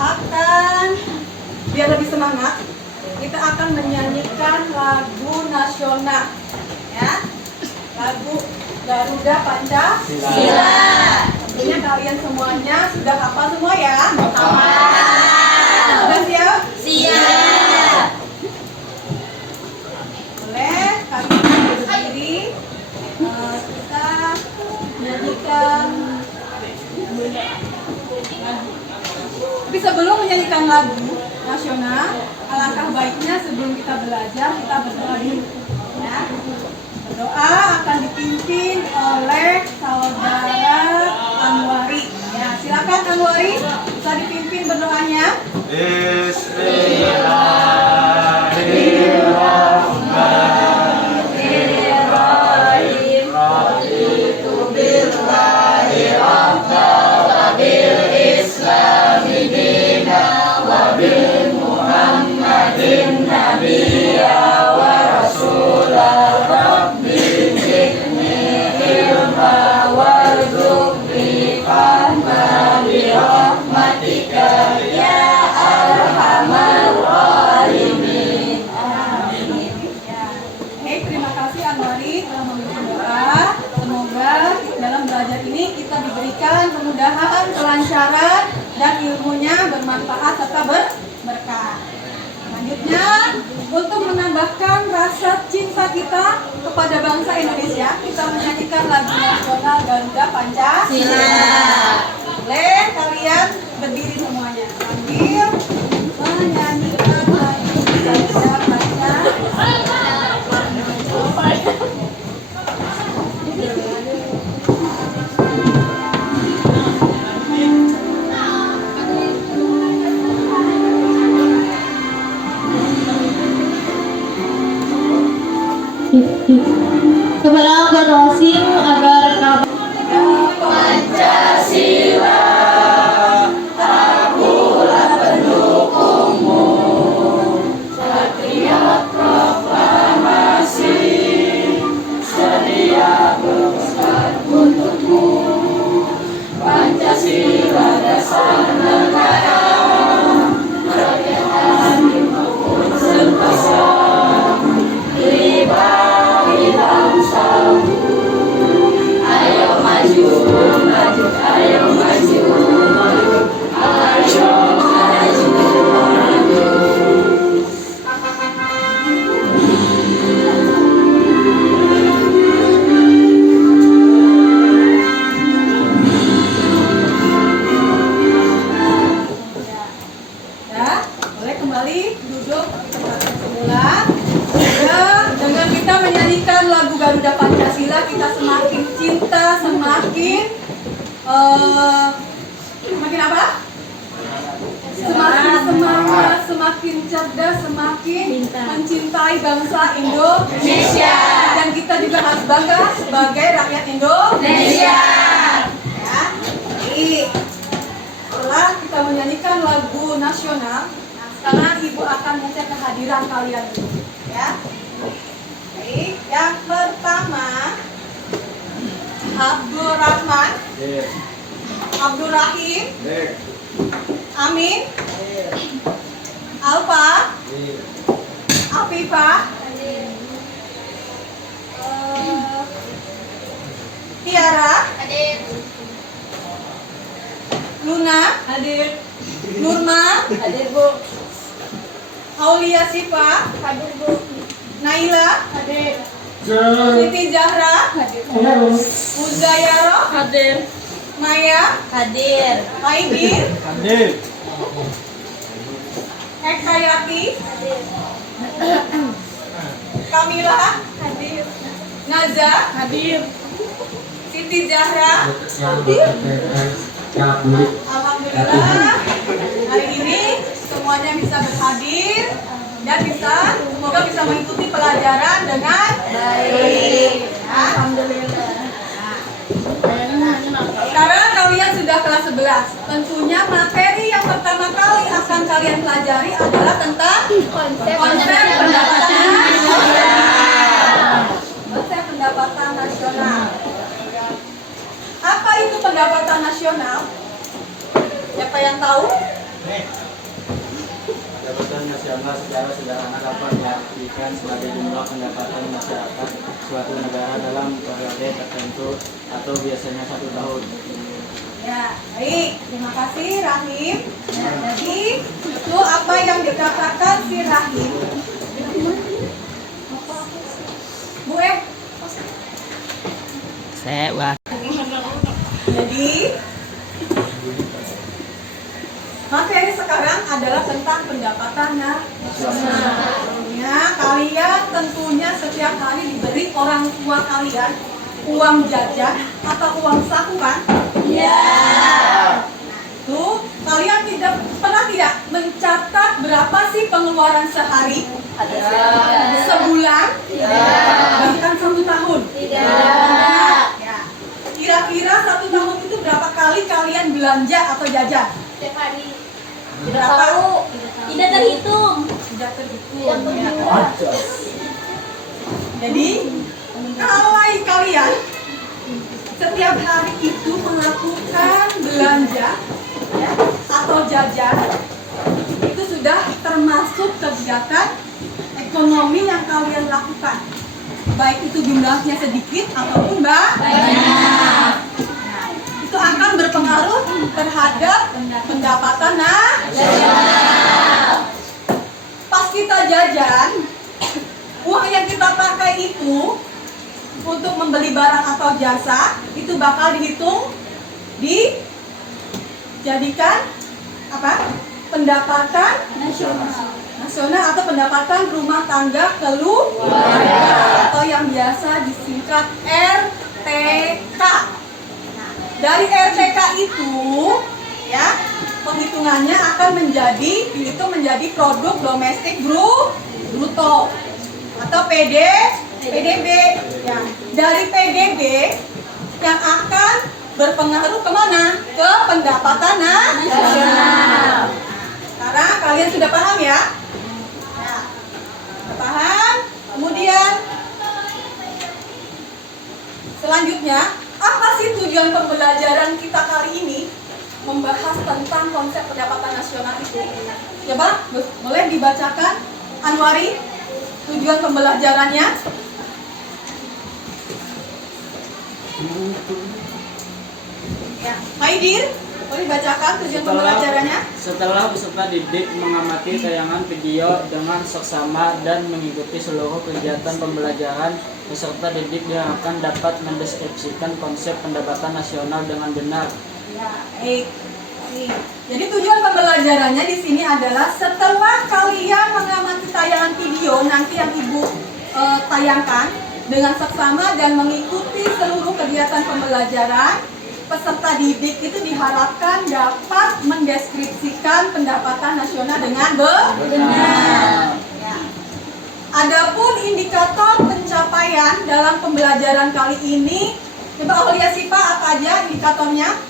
akan biar lebih semangat, kita akan menyanyikan lagu nasional, ya, lagu Garuda Pancasila. Tentunya kalian semuanya sudah hafal semua ya? Hafal. Sudah siap? Siap. Boleh kalian berdiri. Kita menyanyikan. Tapi sebelum menyanyikan lagu nasional, alangkah baiknya sebelum kita belajar kita berdoa dulu, ya. Berdoa akan dipimpin oleh saudara Anwari. Ya, silakan Anwari, bisa dipimpin berdoanya. Bismillahirrahmanirrahim. Raditu billahi rabban wa bil islami dinan wa bil Muhammadin nabiyya wa rasulah. Rabbi zidni ilma warzuqni fahma bi rahmatika ya arhamar rahimin. Amin. Terima kasih Anwari telah memimpin doa. Semoga dalam belajar ini kita diberikan kemudahan, kelancaran, dan ilmunya bermanfaat serta berkah. Selanjutnya, untuk menambahkan rasa cinta kita kepada bangsa Indonesia, kita menyanyikan lagu nasional Garuda Pancasila. Boleh kalian berdiri semuanya sambil menyanyikan lagu Garuda Pancasila. Kepada anggota OSIM agar Pancasila, akulah pendukungmu, patriot proklamasi, sedia berkorban untukmu. Pancasila dasar negara, rakyat adil maupun sempurna. Ayo maju, maju, ayo maju, maju, ayo maju, maju. Ya, boleh kembali duduk di tempat semula. Dengan kita menyanyikan lagu Garuda Pancasila, kita semakin cinta, semakin apa? Semakin semangat, semakin cerdas, semakin mencintai bangsa Indonesia. Dan kita juga harus bangga sebagai rakyat Indonesia. Ya. Jadi, setelah kita menyanyikan lagu nasional, nah sekarang Ibu akan mengecek kehadiran kalian dulu. Ya. Baik, yang pertama Abdul Rahman, Abdul Rahim, Amin, Alfa, Afifah, Tiara, Luna, Nurma, Aulia Sifa, Naila, Siti Zahra, Uzayaro, Maya, Aibir, Ekayati, Kamila, Naza, Siti Zahra. Alhamdulillah hari ini semuanya bisa berhadir dan semoga bisa mengikuti pelajaran dengan baik. Alhamdulillah. Sekarang kalian sudah kelas 11. Tentunya materi yang pertama kali akan kalian pelajari adalah tentang konsep pendapatan nasional. Konsep pendapatan nasional. Apa itu pendapatan nasional? tahu? Pendapatan nasional secara sederhana dapat diartikan sebagai jumlah pendapatan masyarakat suatu negara dalam periode tertentu atau biasanya 1 tahun. Ya, baik. Terima kasih Rahim. Jadi, itu apa yang dikatakan si Rahim? Bu Saya Jadi, materi sekarang adalah tentang pendapatan nasional. Ya, kalian tentunya setiap hari diberi orang tua kalian uang jajan atau uang saku kan? Ya. Tuh, kalian pernah tidak mencatat berapa sih pengeluaran sehari? Sebulan? Bahkan 1 tahun? Tidak. Ya. Kira-kira 1 tahun itu berapa kali kalian belanja atau jajan? Setiap hari. Berapa? Tidak terhitung. Tidak terhitung. Ya. Jadi, kalau kalian setiap hari itu melakukan belanja ya, atau jajan, itu sudah termasuk kegiatan ekonomi yang kalian lakukan. Baik itu jumlahnya sedikit ataupun banyak. Itu akan berpengaruh terhadap pendapatan nasional. Pas kita jajan, uang yang kita pakai itu untuk membeli barang atau jasa itu bakal dihitung, dijadikan apa? Pendapatan nasional atau pendapatan rumah tangga keluarga atau yang biasa disingkat RTK. Nah, dari RTK itu ya penghitungannya akan dihitung menjadi produk domestik bruto atau PDB ya. Dari PDB yang akan berpengaruh kemana? Ke pendapatan nasional. Sekarang kalian sudah paham ya? Nah, paham? Kemudian selanjutnya, apa sih tujuan pembelajaran kita kali ini? Membahas tentang konsep pendapatan nasional itu. Coba, boleh dibacakan Anwari tujuan pembelajarannya? Ya, Maidir, boleh bacakan tujuan pembelajarannya? Setelah peserta didik mengamati tayangan video dengan seksama dan mengikuti seluruh kegiatan pembelajaran, peserta didik diharapkan dapat mendeskripsikan konsep pendapatan nasional dengan benar. Ya, baik. Jadi tujuan pembelajarannya di sini adalah setelah kalian mengamati tayangan video nanti yang Ibu tayangkan dengan seksama dan mengikuti seluruh kegiatan pembelajaran, peserta didik itu diharapkan dapat mendeskripsikan pendapatan nasional dengan benar. Ya. Adapun indikator pencapaian dalam pembelajaran kali ini, coba Aulia Sipa apa aja indikatornya?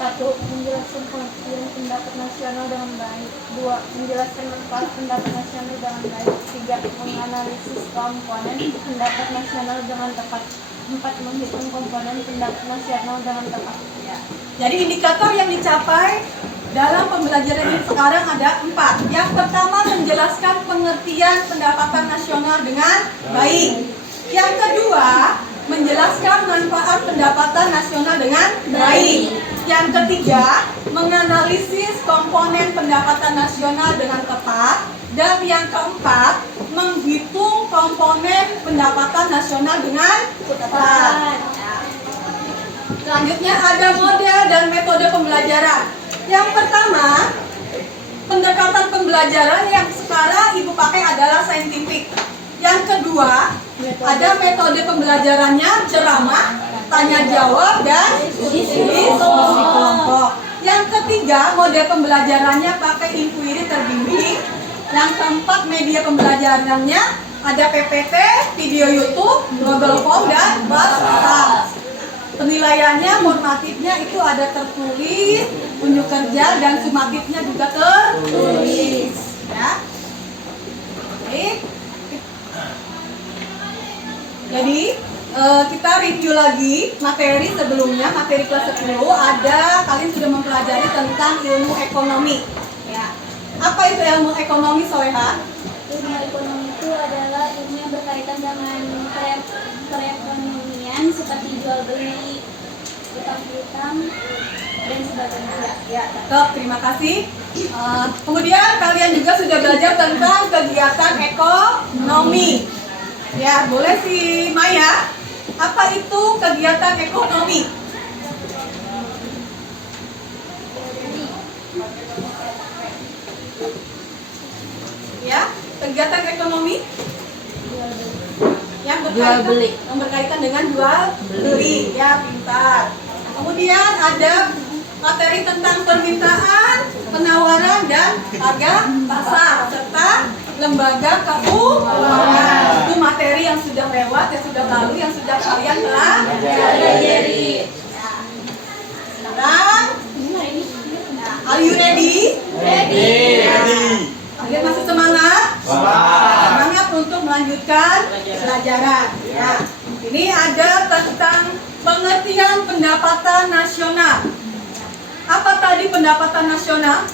1. Menjelaskan pengertian pendapat nasional dengan baik. 2. Menjelaskan manfaat pendapat nasional dengan baik. 3. Menganalisis komponen pendapat nasional dengan tepat. 4. Menghitung komponen pendapat nasional dengan tepat. Ya. Jadi indikator yang dicapai dalam pembelajaran ini sekarang ada 4. Yang pertama, menjelaskan pengertian pendapatan nasional dengan baik. Yang kedua, menjelaskan manfaat pendapatan nasional dengan baik. Yang ketiga, menganalisis komponen pendapatan nasional dengan tepat. Dan yang keempat, menghitung komponen pendapatan nasional dengan tepat. Selanjutnya ada model dan metode pembelajaran. Yang pertama, pendekatan pembelajaran yang sekarang Ibu pakai adalah saintifik. Yang kedua, ada metode pembelajarannya ceramah, tanya jawab, dan diskusi kelompok. Yang ketiga, model pembelajarannya pakai inquiry terbimbing. Yang keempat, media pembelajarannya ada PPT, video YouTube, Google Form, dan WhatsApp. Penilaiannya, formatifnya itu ada tertulis, unjuk kerja, dan sumatifnya juga tertulis. Ya. Baik. Jadi kita review lagi materi sebelumnya, materi kelas 10 ada kalian sudah mempelajari tentang ilmu ekonomi. Ya. Apa itu ilmu ekonomi, Soleha? Ilmu ekonomi itu adalah ilmu yang berkaitan dengan perekonomian seperti jual beli, utang piutang, dan sebagainya. Ya, cakep. Terima kasih. Kemudian kalian juga sudah belajar tentang kegiatan ekonomi. Ya, boleh si Maya. Apa itu kegiatan ekonomi? Ya, kegiatan ekonomi yang berkaitan dengan jual beli. Ya, pintar. Kemudian ada materi tentang permintaan, penawaran, dan harga pasar serta lembaga keuangan. Itu materi yang sudah lewat, yang sudah lalu, yang sudah kalian telah pelajari. Sekarang, are you ready? Kalian masih semangat? Semangat untuk melanjutkan pelajaran. Ya. Ini ada tentang pengertian pendapatan nasional. Apa tadi pendapatan nasional?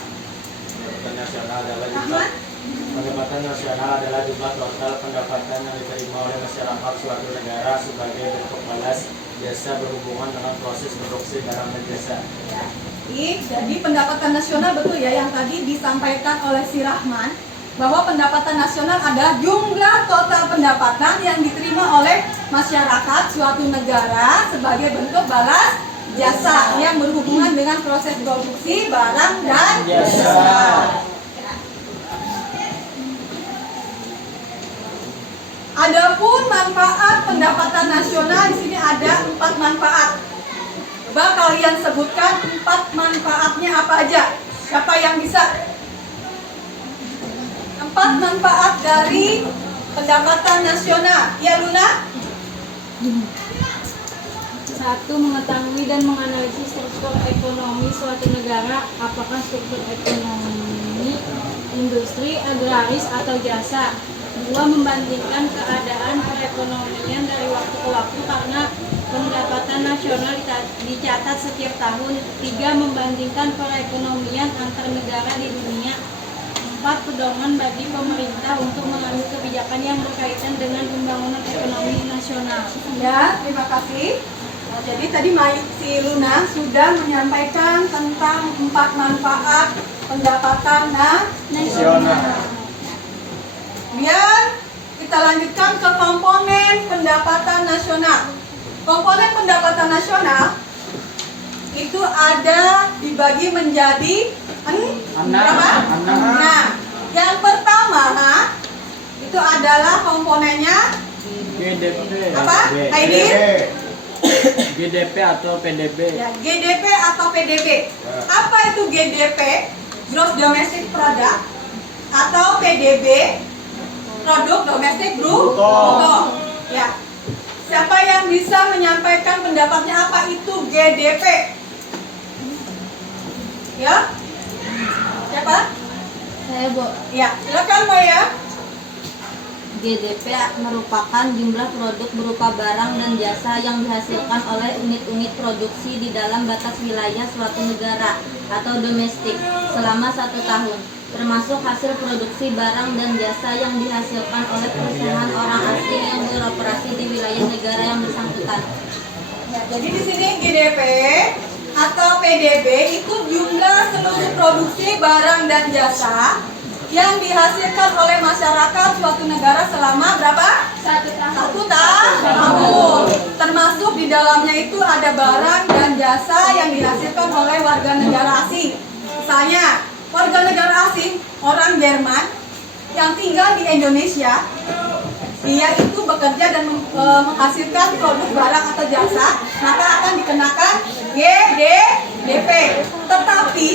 Pendapatan nasional adalah jumlah total pendapatan yang diterima oleh masyarakat suatu negara sebagai bentuk balas jasa berhubungan dengan proses produksi barang dan jasa. Jadi pendapatan nasional betul ya yang tadi disampaikan oleh si Rahman, bahwa pendapatan nasional adalah jumlah total pendapatan yang diterima oleh masyarakat suatu negara sebagai bentuk balas jasa yang berhubungan dengan proses produksi barang dan jasa. Adapun manfaat pendapatan nasional di sini ada 4 manfaat. Coba kalian sebutkan 4 manfaatnya apa aja? Siapa yang bisa? 4 manfaat dari pendapatan nasional. Ya, Luna? 1. Mengetahui dan menganalisis struktur ekonomi suatu negara, apakah struktur ekonomi, industri, agraris, atau jasa. 2. Membandingkan keadaan perekonomian dari waktu ke waktu karena pendapatan nasional dicatat setiap tahun. 3. Membandingkan perekonomian antar negara di dunia. 4. Pedoman bagi pemerintah untuk mengambil kebijakan yang berkaitan dengan pembangunan ekonomi nasional. Ya, terima kasih. Jadi tadi si Luna sudah menyampaikan tentang 4 manfaat pendapatan nasional. Kemudian kita lanjutkan ke komponen pendapatan nasional. Komponen pendapatan nasional itu ada dibagi menjadi berapa? 6. Yang pertama itu adalah komponennya GDP. apa? Aidil? GDP atau PDB. Ya, GDP atau PDB. Apa itu GDP? Gross Domestic Product, atau PDB? Produk domestik bruto. Ya. Siapa yang bisa menyampaikan pendapatnya apa itu GDP? Ya? Siapa? Saya, Bu. Ya, silakan Maya. GDP merupakan jumlah produk berupa barang dan jasa yang dihasilkan oleh unit-unit produksi di dalam batas wilayah suatu negara atau domestik selama 1 tahun, termasuk hasil produksi barang dan jasa yang dihasilkan oleh perusahaan orang asing yang beroperasi di wilayah negara yang bersangkutan. Ya, jadi di sini GDP atau PDB itu jumlah seluruh produksi barang dan jasa yang dihasilkan oleh masyarakat suatu negara selama berapa? 1 tahun. Termasuk di dalamnya itu ada barang dan jasa yang dihasilkan oleh warga negara asing. Misalnya, warga negara asing, orang Jerman yang tinggal di Indonesia, dia itu bekerja dan menghasilkan produk barang atau jasa, maka akan dikenakan GDP. Tetapi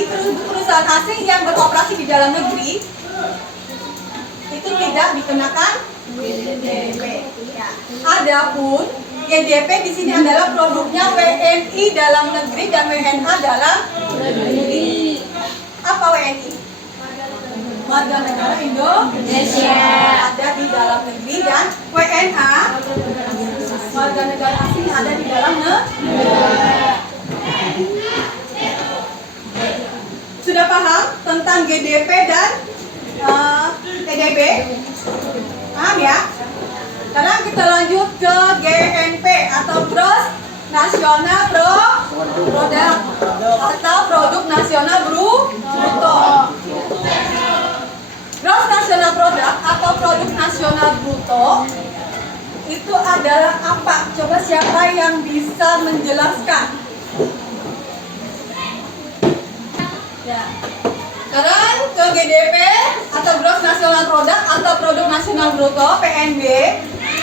perusahaan asing yang beroperasi di dalam negeri itu tidak dikenakan GDP. Ya. Adapun GDP di sini adalah produknya WNI dalam negeri dan WNA dalam negeri. Apa WNI? Warga negara Indonesia ada di dalam negeri, dan WNA warga negara sudah paham tentang GDP dan PDB? Paham ya? Sekarang kita lanjut ke GNP atau Gross National Product atau Produk Nasional Bruto. Gross National Product atau Produk Nasional Bruto itu adalah apa? Coba siapa yang bisa menjelaskan? Ya. Sekarang ke GDP atau Gross National Product atau Produk Nasional Bruto (PNB).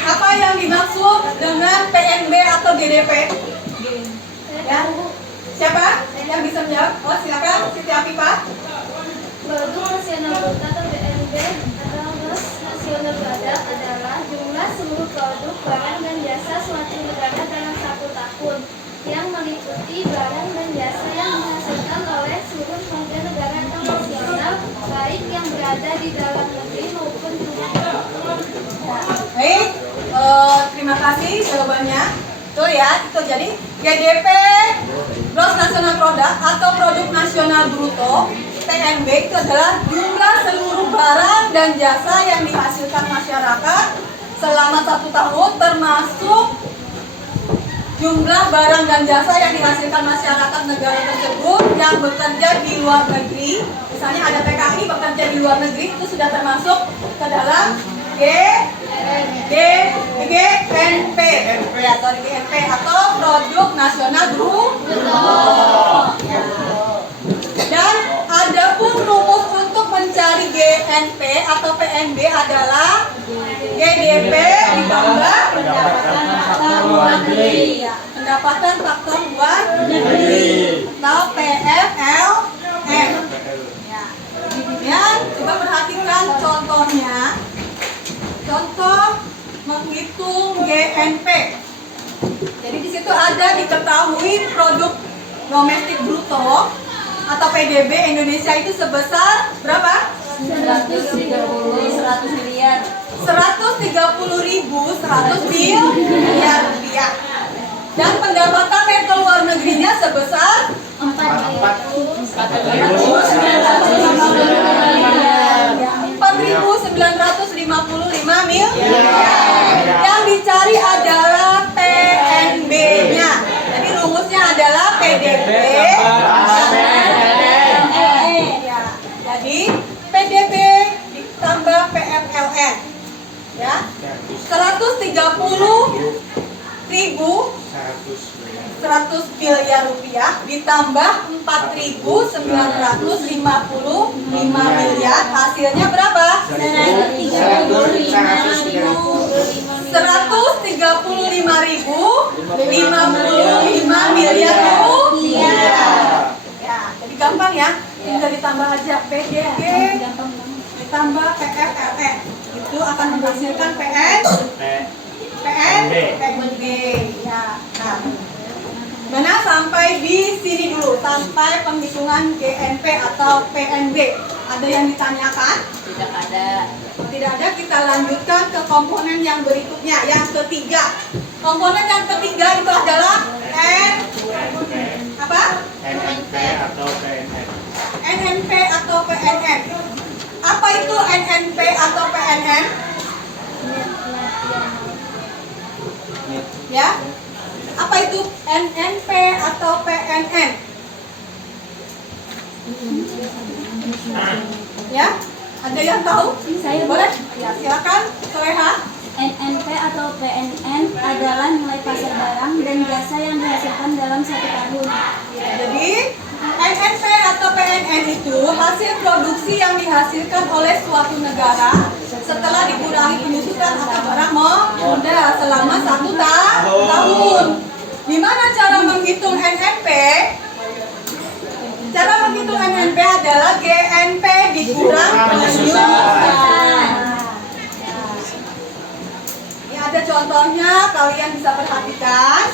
Apa yang dimaksud dengan PNB atau GDP? Ya. Siapa yang bisa menjawab? Oh, silakan Siti Afifah. Produk nasional bruto atau PNB atau gross nasional product adalah jumlah seluruh produk, barang dan jasa suatu negara dalam satu tahun yang meliputi barang dan jasa yang dihasilkan oleh seluruh warga negara atau nasional, baik yang berada di dalam negeri maupun di luar. Baik, terima kasih jawabannya. Betul ya, itu jadi GDP Gross National Product atau Produk Nasional Bruto PNB itu adalah jumlah seluruh barang dan jasa yang dihasilkan masyarakat selama 1 tahun, termasuk jumlah barang dan jasa yang dihasilkan masyarakat negara tersebut yang bekerja di luar negeri. Misalnya ada PKI bekerja di luar negeri, itu sudah termasuk ke dalam GNP atau Produk Nasional Bruto. Dan adapun rumus untuk mencari GNP atau PNB adalah GDP ditambah pendapatan faktor luar negeri atau PFLN. Ya, coba perhatikan contohnya. Contoh menghitung GNP. Jadi di situ ada diketahui produk domestik bruto atau PDB Indonesia itu sebesar berapa? 130 miliar. 130.100 miliar rupiah. Dan pendapatan neto luar negerinya sebesar 4.955 miliar. Yang dicari adalah PNB-nya. Jadi rumusnya adalah PDB. Ya. Jadi PDB ditambah PFLN. Ya. 130.100 miliar rupiah ditambah 4.955 miliar, hasilnya berapa? 135.055 miliar rupiah. Ya, jadi gampang ya, tinggal ditambah aja PDB ditambah PFLN, itu akan menghasilkan PNB. Ya, nah. Mana sampai di sini dulu, sampai penghitungan GNP atau PNB. Ada yang ditanyakan? Tidak ada. Tidak ada, kita lanjutkan ke komponen yang berikutnya, yang ketiga. Komponen yang ketiga itu adalah NNP atau PNN. NNP atau PNN. Apa itu NNP atau PNN? Ya? Apa itu NNP atau PNN? Ya? Ada yang tahu? Saya Boleh? Ya, silakan. Soleha. NNP atau PNN adalah nilai pasar barang dan jasa yang dihasilkan dalam 1 tahun. Jadi NNP atau PNN itu hasil produksi yang dihasilkan oleh suatu negara setelah dikurangi penyusutan atau barang modal selama 1 tahun. Gimana cara menghitung NNP? Cara menghitung NNP adalah GNP dikurang penyusutan. Ini ada contohnya, kalian bisa perhatikan.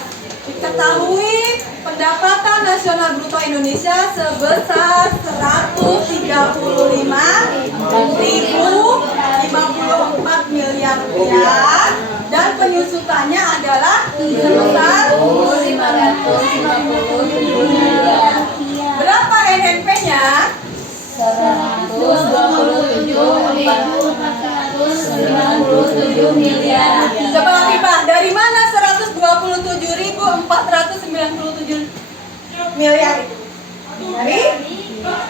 Diketahui pendapatan nasional bruto Indonesia sebesar 135.054 miliar rupiah dan penyusutannya adalah sebesar 550 miliar. berapa NNP-nya? miliar itu? Dari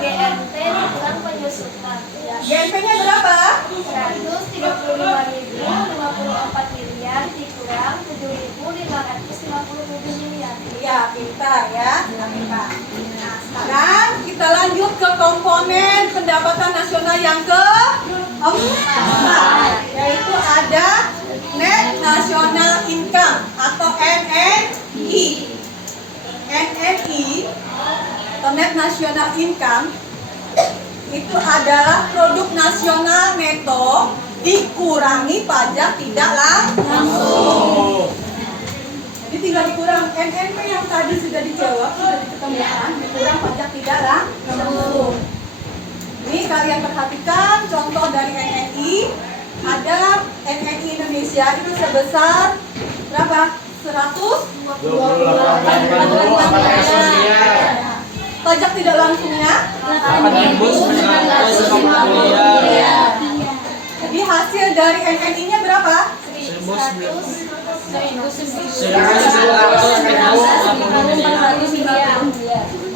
GNP dikurang penyusutan. GNP-nya berapa? 135.054 miliar dikurang 7.557 miliar. Iya, pintar ya. Pintar. Nah, sekarang kita lanjut ke komponen pendapatan nasional yang keempat, yaitu ada Net National Income atau NNI. NNI atau Net National Income itu adalah produk nasional neto dikurangi pajak tidak langsung. Jadi tinggal dikurang NNP yang tadi sudah dijawab, sudah diketemukan, dikurang pajak tidak langsung. Ini kalian perhatikan contoh dari NNI. Ada NNI Indonesia itu sebesar berapa? 28.000 Pajak tidak langsungnya 8.950 miliar. Jadi hasil dari NNI-nya berapa? 1.450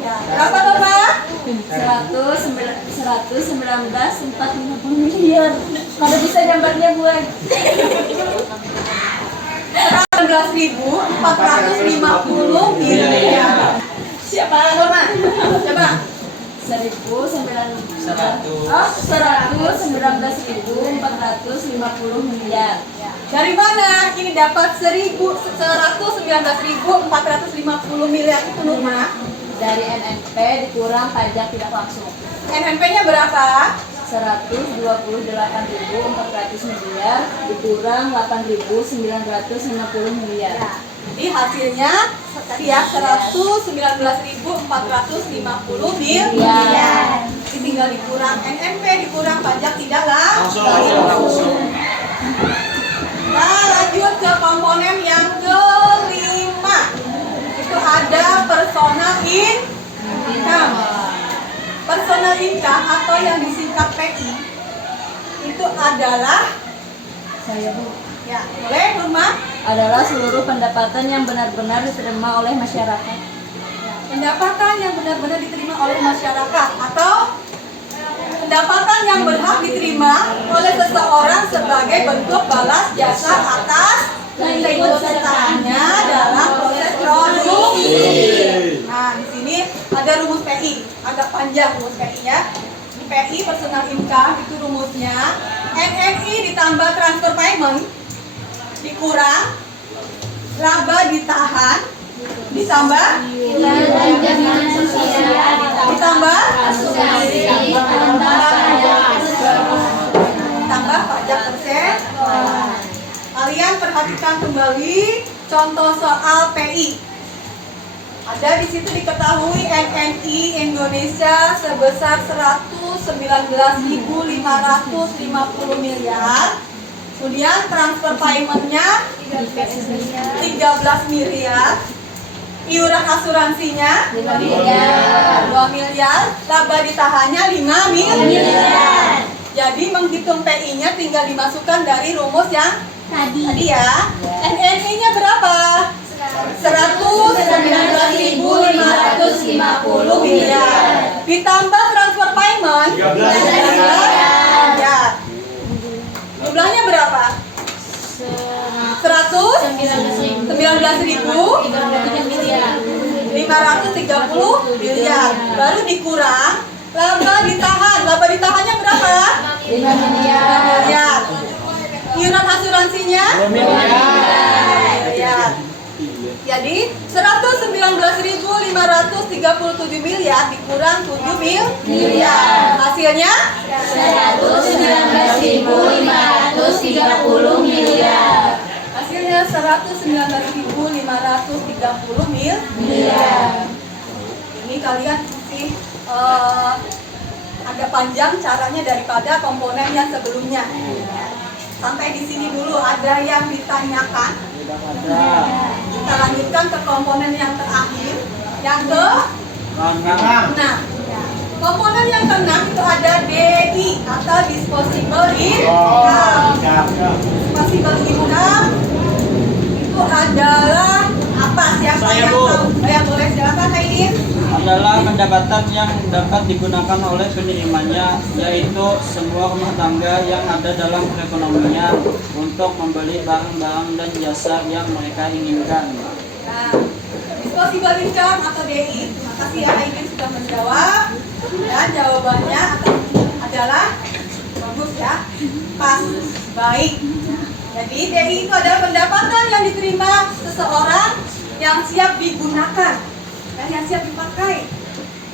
Berapa Bapak? 119,450 miliar. Kalau bisa gambarnya buat 19.450 miliar. Siapa Bapak? Coba. 119.450 miliar. Dari mana ini dapat 119.450 miliar itu Nurma? Dari NNP dikurang pajak tidak langsung. NNP-nya berapa? 128.400 miliar dikurang 8.950 miliar. Jadi hasilnya tadi ya 119.450 miliar. Ini tinggal dikurang NNP, dikurang pajak tidak langsung. Nah, lanjut ke komponen yang kelima. Itu ada personal income. Personal income atau yang disingkat PI itu adalah Saya Bu, ya, boleh Nurma? adalah seluruh pendapatan yang benar-benar diterima oleh masyarakat. Pendapatan yang benar-benar diterima oleh masyarakat atau pendapatan yang berhak diterima oleh seseorang sebagai bentuk balas jasa atas keikutsertaannya dalam proses produksi. Nah, di sini ada rumus PI, agak panjang rumus PI-nya. PI personal income itu rumusnya NNI ditambah transfer payment dikurang laba ditahan ditambah ditambah pajak persen. Kalian perhatikan kembali contoh soal PI. Ada di situ diketahui NNI Indonesia sebesar 119.550 miliar. Kemudian transfer payment-nya 13 miliar. Iuran asuransinya 2 miliar. Laba ditahannya 5 miliar. Jadi menghitung PI-nya tinggal dimasukkan dari rumus yang tadi ya. NNI-nya berapa? 119.550 miliar. Ditambah transfer payment 13 miliar. Jumlahnya berapa? 119.530 miliar. Baru dikurang laba ditahan. Laba ditahannya berapa? 5 miliar. Iuran asuransinya 2 miliar. Jadi 119.537 miliar dikurang 7 miliar. Hasilnya 119.530 miliar. Hasilnya 119.530 miliar. Ini kalian mesti agak panjang caranya daripada komponen yang sebelumnya. Sampai di sini dulu, ada yang ditanyakan? Kita lanjutkan ke komponen yang terakhir, yang ke-6. Komponen yang ke-6 itu ada DI atau disposable income. Disposable income itu adalah apa? Siapa yang tahu? Boleh silakan Aidin. adalah pendapatan yang dapat digunakan oleh penerimanya, yaitu semua rumah tangga yang ada dalam perekonomian untuk membeli barang-barang dan jasa yang mereka inginkan. Nah, disposable income atau DI, terima kasih ya Aimin sudah menjawab. Dan jawabannya adalah bagus ya, pas, baik. Jadi DI itu adalah pendapatan yang diterima seseorang yang siap digunakan dan yang siap dipakai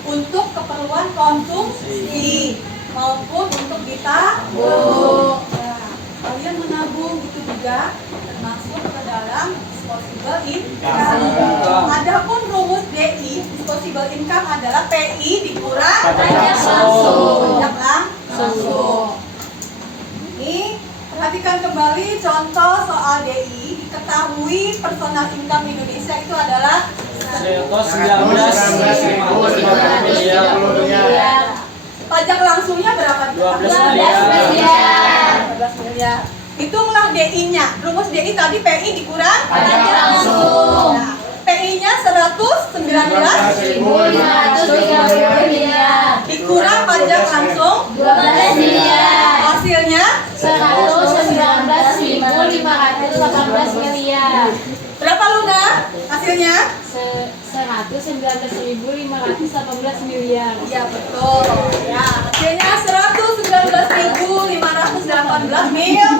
untuk keperluan konsumsi maupun untuk ditabung. Nah, kalian menabung itu juga termasuk ke dalam disposable income. Adapun rumus DI, disposable income adalah PI dikurang pajak langsung. Ini perhatikan kembali contoh soal DI. Diketahui personal income Indonesia itu adalah 1950 miliar. Pajak langsungnya berapa? 12 miliar. 12 miliar. Hitunglah DI-nya. Rumus DI tadi PI dikurang pajak langsung. Nah, PI-nya 119.530 miliar. Dikurang pajak langsung 12 miliar. Hasilnya 119.518 miliar. berapa Luna? Hasilnya? 119.518 miliar. Iya betul. Ya, hasilnya 119.518 miliar.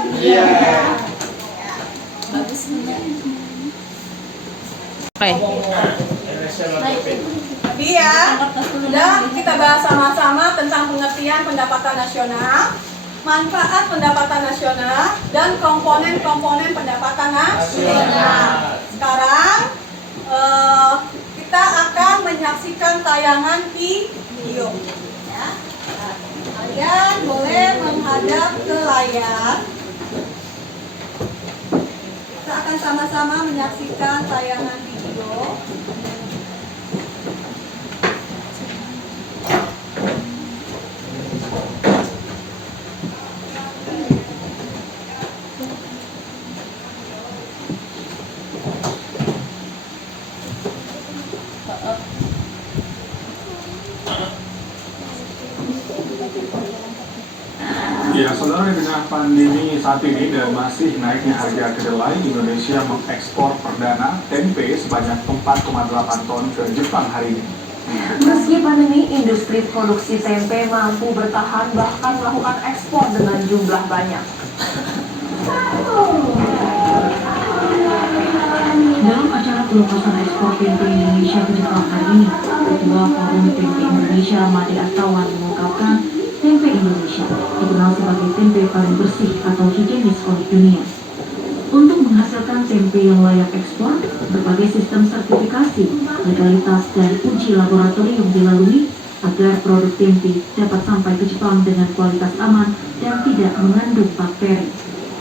Bagus Luna. Jadi ya, sudah kita bahas sama-sama tentang pengertian pendapatan nasional, manfaat pendapatan nasional, dan komponen-komponen pendapatan nasional. Sekarang kita akan menyaksikan tayangan video. Ya. Nah, kalian boleh menghadap ke layar. Kita akan sama-sama menyaksikan tayangan video. Ya, saudara, di tengah pandemi saat ini dan masih naiknya harga kedelai, Indonesia mengekspor perdana tempe sebanyak 4,8 ton ke Jepang hari ini. Meski pandemi, industri produksi tempe mampu bertahan bahkan melakukan ekspor dengan jumlah banyak. Dalam acara pelepasan ekspor tempe Indonesia ke Jepang hari ini, Ketua Forum Tempe Indonesia Made Astawan mengungkapkan tempe Indonesia dikenal sebagai tempe paling bersih atau higienis oleh dunia. Untuk menghasilkan tempe yang layak ekspor, berbagai sistem sertifikasi, legalitas, dan uji laboratorium dilalui agar produk tempe dapat sampai ke Jepang dengan kualitas aman dan tidak mengandung bakteri.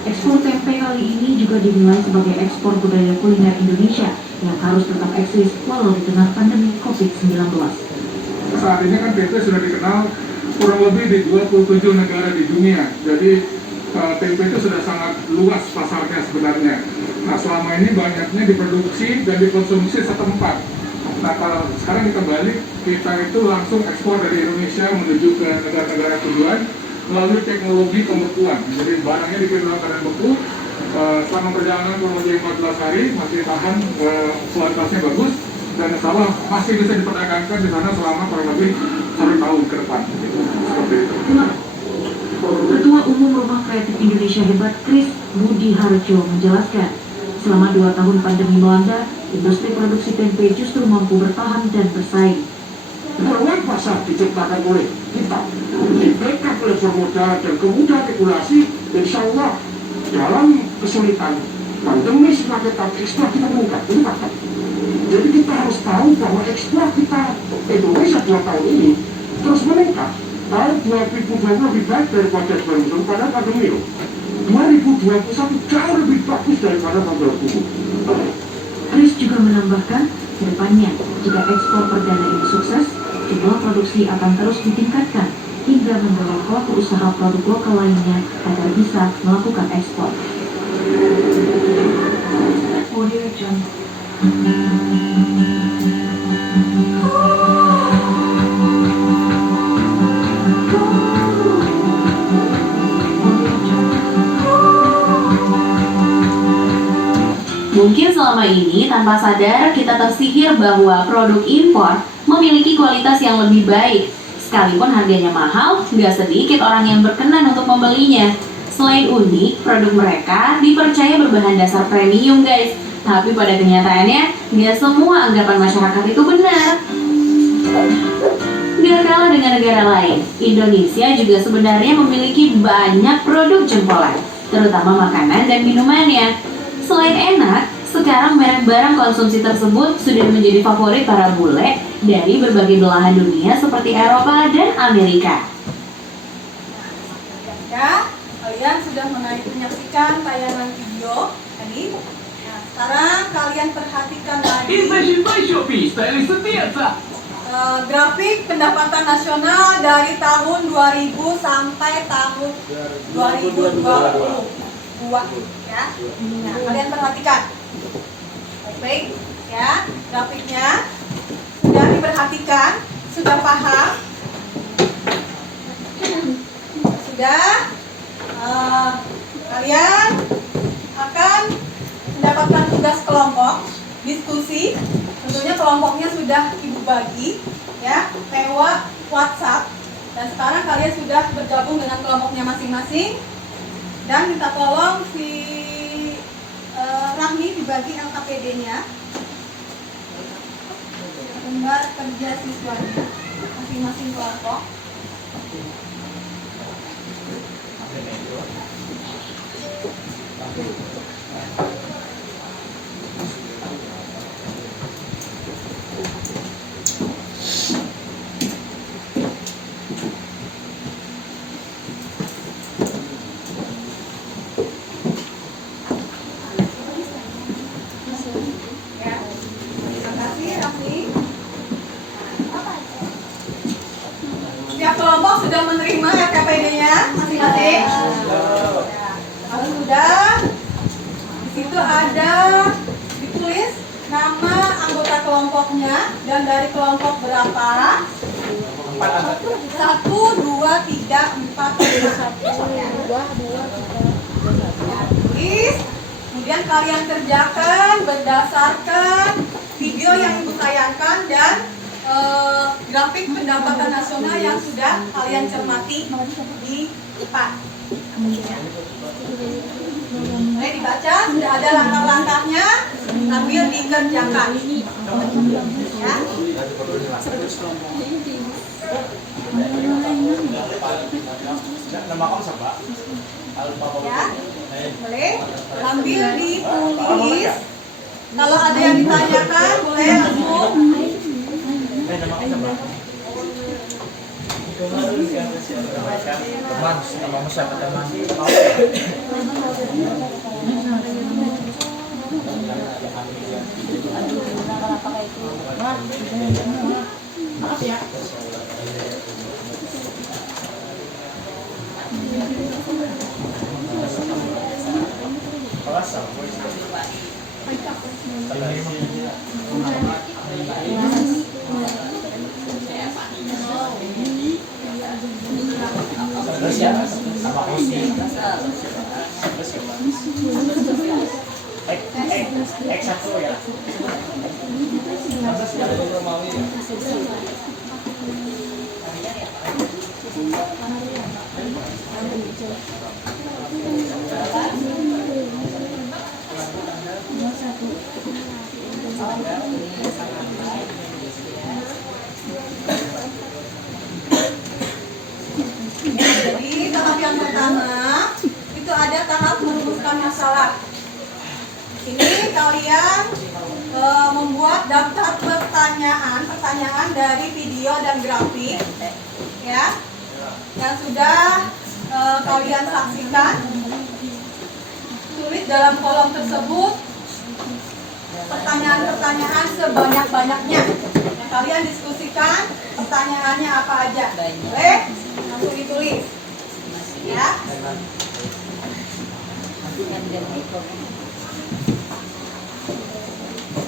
Ekspor tempe kali ini juga dinilai sebagai ekspor budaya kuliner Indonesia yang harus tetap eksis walau di tengah pandemi COVID-19. Saat ini kan tempe sudah dikenal kurang lebih di 27 negara di dunia. Jadi tempe itu sudah sangat luas pasarnya sebenarnya. Nah, selama ini banyaknya diproduksi dan dikonsumsi setempat. Nah, kalau sekarang kita balik, kita itu langsung ekspor dari Indonesia menuju ke negara-negara tujuan melalui teknologi pembekuan. Jadi barangnya dikirim dalam keadaan beku, selama perjalanan kurang lebih 14 hari masih tahan, kualitasnya bagus, dan insya Allah masih bisa diperdagangkan di sana selama kurang lebih 1 tahun ke depan. Seperti itu. Ketua Umum Rumah Kreatif Indonesia Hebat Kris Budi Harjo menjelaskan, selama 2 tahun pandemi melanda, industri produksi tempe justru mampu bertahan dan bersaing. Peluang pasar diciptakan oleh kita, diberikan oleh modal dan kemudahan regulasi, insya Allah dalam kesulitan pandemi semakin ekspor kita meningkat, ini fakta. Jadi kita harus tahu bahwa ekspor kita Indonesia 2 tahun ini terus meningkat. Tahun 2020 lebih baik daripada 2020 pada pandemi. 2021 jauh lebih bagus daripada tahun 2020. Kris juga menambahkan, kedepannya jika ekspor perdana ini sukses, jumlah produksi akan terus ditingkatkan hingga mendorong pelaku usaha produk lokal lainnya agar bisa melakukan ekspor. Audio Jungle. Mungkin selama ini tanpa sadar kita tersihir bahwa produk impor memiliki kualitas yang lebih baik. Sekalipun harganya mahal, nggak sedikit orang yang berkenan untuk membelinya. Selain unik, produk mereka dipercaya berbahan dasar premium guys. Tapi pada kenyataannya, nggak semua anggapan masyarakat itu benar. Gak kalah dengan negara lain, Indonesia juga sebenarnya memiliki banyak produk jempolan, terutama makanan dan minumannya. Selain enak, sekarang merek barang konsumsi tersebut sudah menjadi favorit para bule dari berbagai belahan dunia seperti Eropa dan Amerika. Ya, kalian sudah menyaksikan tayangan video tadi. Nah, sekarang kalian perhatikan lagi grafik pendapatan nasional dari tahun 2000 sampai tahun 2022 ya. Nah, kalian perhatikan. Baik, ya. Grafiknya sudah diperhatikan, sudah paham? Sudah? Kalian akan mendapatkan tugas kelompok, diskusi. Tentunya kelompoknya sudah ibu bagi, ya, lewat WhatsApp. Dan sekarang kalian sudah bergabung dengan kelompoknya masing-masing. Dan minta tolong si Rahmi dibagi LKPD-nya, lembar kerja siswanya, masing-masing kelompok. Setiap kelompok sudah menerima LKPD-nya masing-masing. Kalau sudah, di situ ada ditulis nama anggota kelompoknya dan dari kelompok berapa. 1, 2, 3, 4, 5. Tulis. Kemudian kalian kerjakan berdasarkan video yang ibu tayangkan dan grafik pendapatan nasional yang sudah kalian cermati di depan. Oke, dibaca, sudah ada langkah-langkahnya, sambil dikerjakan. Ya. Ya, boleh sambil ditulis. Kalau ada yang ditanyakan, boleh langsung. Teman, nama siapa teman? Maaf ya. Jadi tahap yang pertama itu ada tahap merumuskan masalah. Ini kalian membuat daftar pertanyaan dari video dan grafik, ya, yang sudah kalian saksikan. Tulis dalam kolom tersebut pertanyaan-pertanyaan sebanyak-banyaknya. Yang kalian diskusikan pertanyaannya apa aja. Boleh? Langsung ditulis. Ya.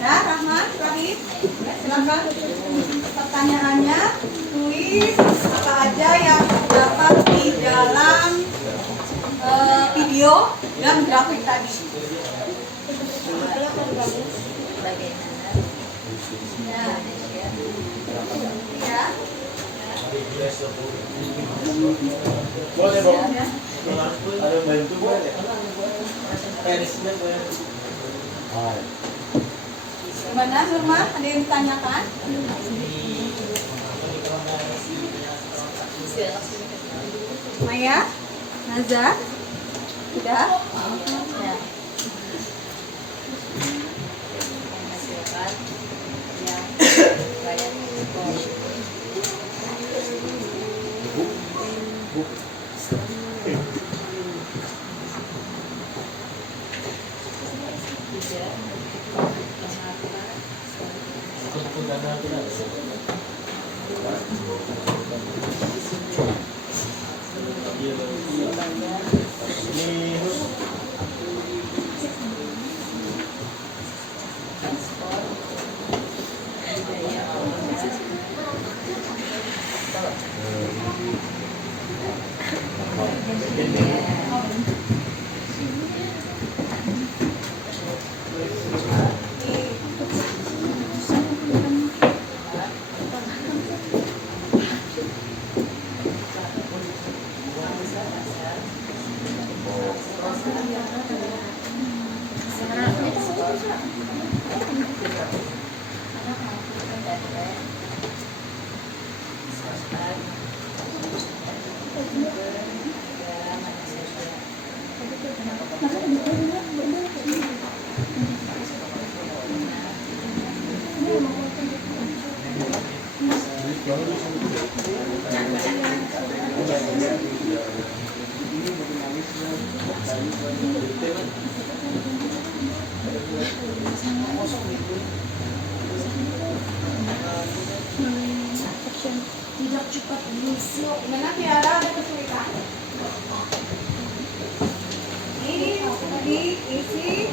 Ya, Rahman, Rahim, silakan. Pertanyaannya tulis apa aja yang terdapat di dalam video dan grafik tadi. Boleh, Bu. Ya. Ada bantu boleh. Gimana Surma? Ada yang ditanyakan? Maya? Naza? Sudah? Ya. Gimana Tiara, ada kesulitan? Ini diisi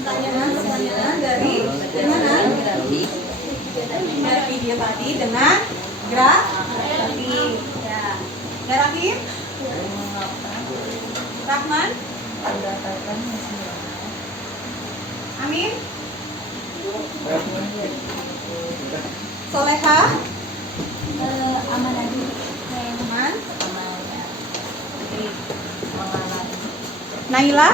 pertanyaan dari mana? Dari video tadi dengan grafik. Ya. Grafik? Rahman? Amin? Soleha? Aman. Naila?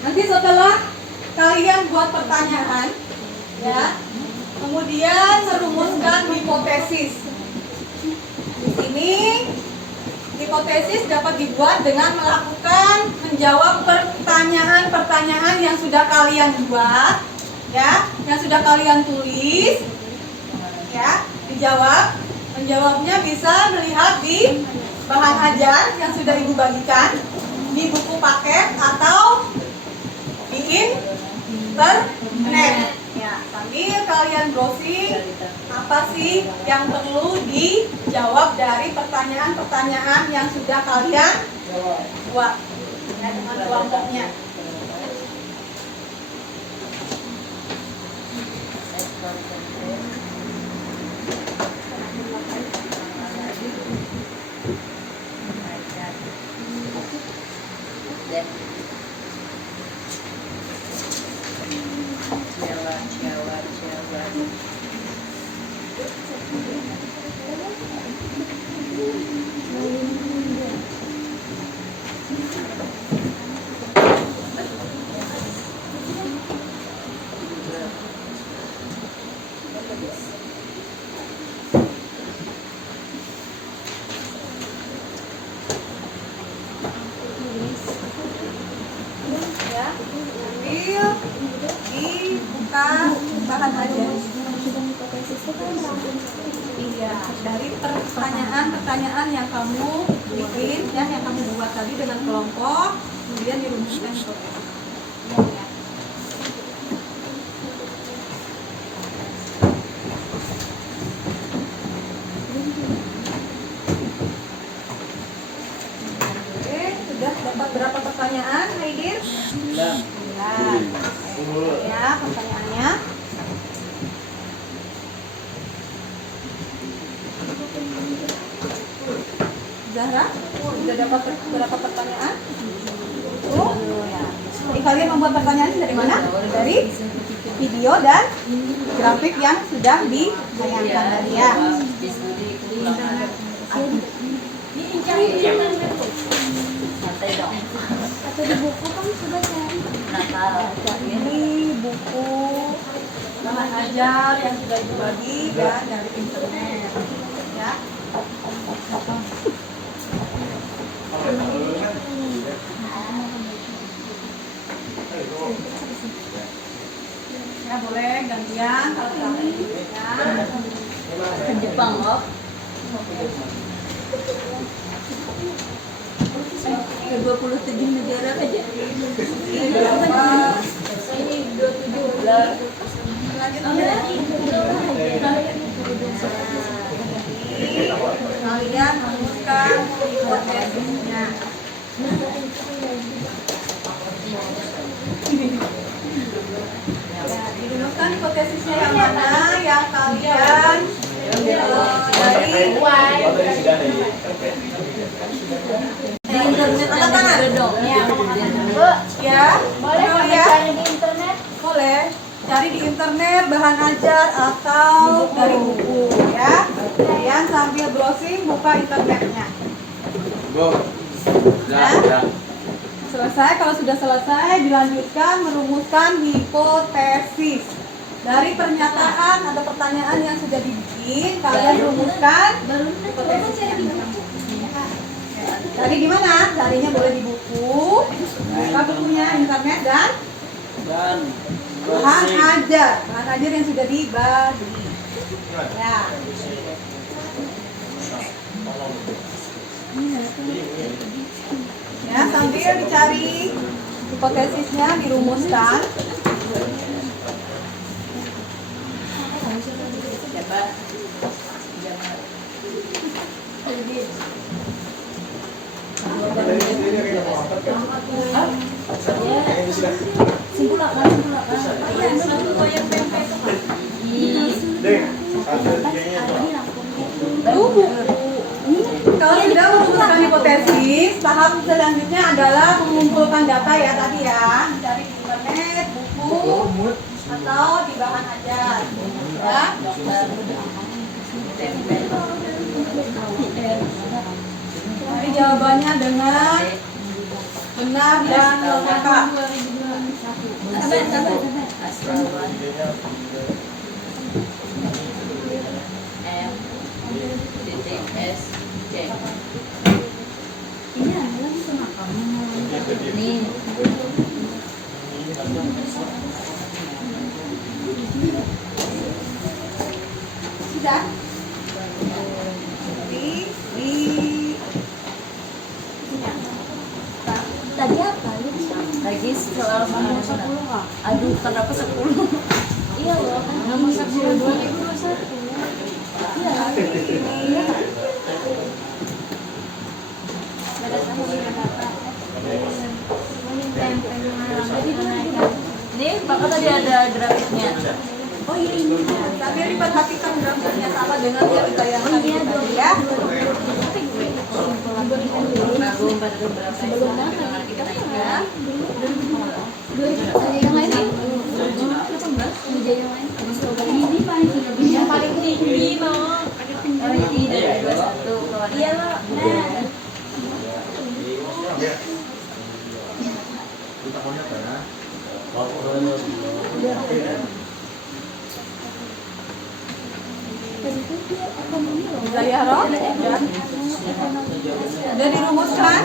Nanti setelah kalian buat pertanyaan, ya, kemudian merumuskan hipotesis. Di sini hipotesis dapat dibuat dengan menjawab pertanyaan-pertanyaan yang sudah kalian buat, ya, yang sudah kalian tulis, ya, dijawab. Menjawabnya bisa melihat di bahan ajar yang sudah Ibu bagikan di buku paket atau di internet. Ya, sambil kalian browsing apa sih yang perlu dijawab dari pertanyaan-pertanyaan yang sudah kalian buat, ya, dengan kelompoknya. Dibuka bahan ajar. Iya, dari pertanyaan-pertanyaan yang kamu bikin dan yang kamu buat tadi dengan kelompok, kemudian dirumuskan hipotesis. Oke, sudah dapat berapa pertanyaan, Haidir? 9. Ya, pertanyaannya. Zahra, sudah dapat berapa pertanyaan? Oh, ya. Jadi kalian membuat pertanyaan dari mana? Dari video dan grafik yang sudah ditayangkan tadi ya. Santai dong. Atau di buku kan sudah cari. Nakal. Ini buku bahan ajar yang sudah dibagi dan dari internet ya. Ya boleh gantian kalau kamu ya. Ke Jepang loh. Ke 27 negara aja. Ini 27 lah. Kalian merumuskan hipotesisnya. Ya, dirumuskan hipotesisnya yang mana yang kalian dari Di internet ada dong. ya Boleh betul kami ya. cari di internet? Boleh cari di internet bahan ajar atau dari buku ya. Kalian sambil browsing buka internetnya. Ya. Selesai, kalau sudah selesai dilanjutkan merumuskan hipotesis. Dari pernyataan atau pertanyaan yang sudah dibikin, kalian rumuskan hipotesisnya. Cari di mana? Carinya boleh di buku, buka bukunya, internet dan bahan ajar yang sudah dibagi. Ya. Ya, sambil dicari hipotesisnya dirumuskan. Kalau sudah merumuskan hipotesis, tahap selanjutnya adalah mengumpulkan data ya tadi ya, cari di internet, buku, atau di bahan ajar. Ya. Cari jawabannya dengan benar dan lengkap. Nih. Sudah? Di Tadi apa? Lagi soal nomor 10 kak. Aduh, kenapa 10? Iya loh, nomor 10 2021. Iya. Nih, Bapak tadi ada grafiknya. Oh iya ini. Sambil diperhatikan grafiknya sama dengan yang ditayangkan tadi ya. Yang paling tinggi no. Oh, ini dari 21. Iya loh. Nah. Bisa ya, Roh? Sudah dirumuskan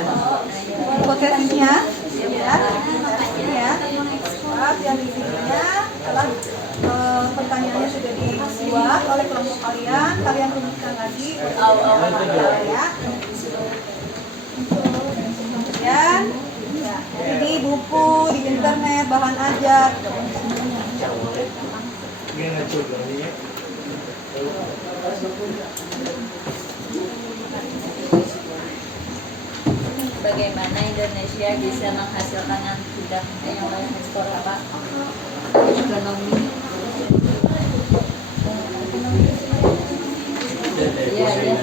hipotesisnya ya. Ya. Yang isinya adalah pertanyaannya sudah dibuat oleh kelompok kalian. Kalian rumuskan lagi ya. Kemudian ya, di buku, di internet, bahan ajar. Bagaimana Indonesia bisa menghasilkan yang tidak yang lain ekspor apa? Ekonomi. Iya, iya.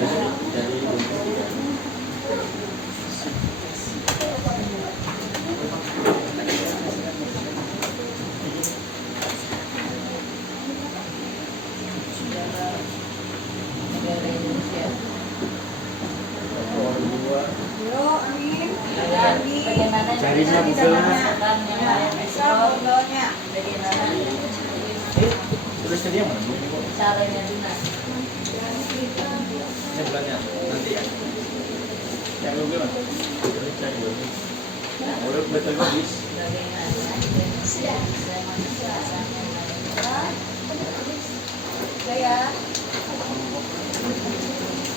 Carinya Google. Bisa Google-nya. Terus tadi yang mana? Caranya Dina. Ini bulannya nanti ya. Yang Google mana? Cari dulu. Udah betul habis. Saya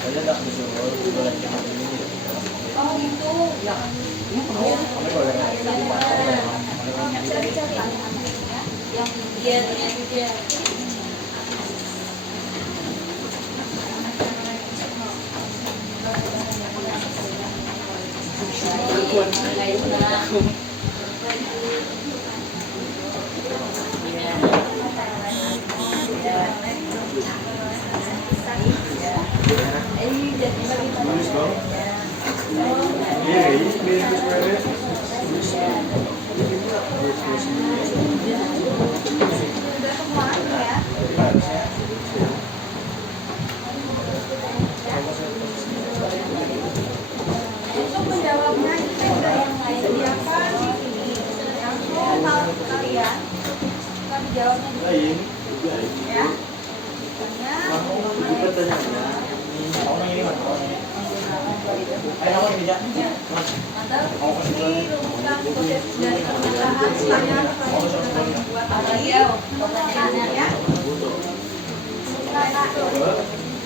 Saya enggak bisa boleh jangan ini. oh gitu. Ya. Ini boleh enggak? Yang dia ternyata dia. Tulis bang. Iya, ini beres. Untuk menjawabnya kita yang lain siapa di sini? Langsung kalau kalian kami jawabnya dulu Lain. ya. Kita tanya. Orang ini mana? Orang ini. Ayo orang ini ya. Ini rumuskan hipotesis dari permasalahan pertanyaan yang dibuat tadi. Pertanyaannya ya.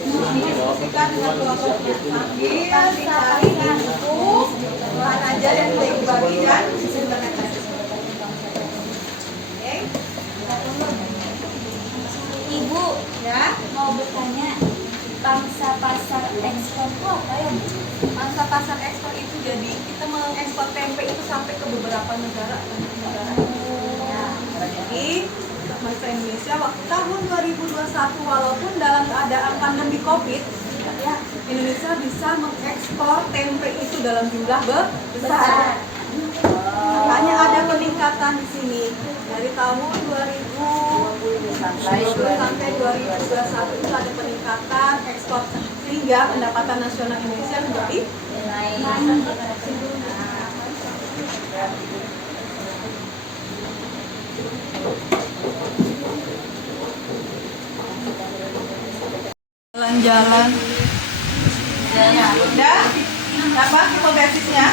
Diskusikan dengan kelompoknya. Sambil dicari di buku mana aja dan dibagi dan disimpan. Oke. Ibu, Ya. mau bertanya, bangsa pasar ekspor itu apa ya? Mangsa pasar ekspor itu jadi kita mengekspor tempe itu sampai ke beberapa negara. Ya. Jadi bangsa Indonesia waktu tahun 2021 walaupun dalam keadaan pandemi COVID, ya Indonesia bisa mengekspor tempe itu dalam jumlah besar. Makanya ada peningkatan di sini dari tahun 2020 sampai 2021 itu ada peningkatan ekspor sehingga pendapatan nasional Indonesia menjadi naik. Jalan-jalan. Ya, udah. Apa hipotesisnya?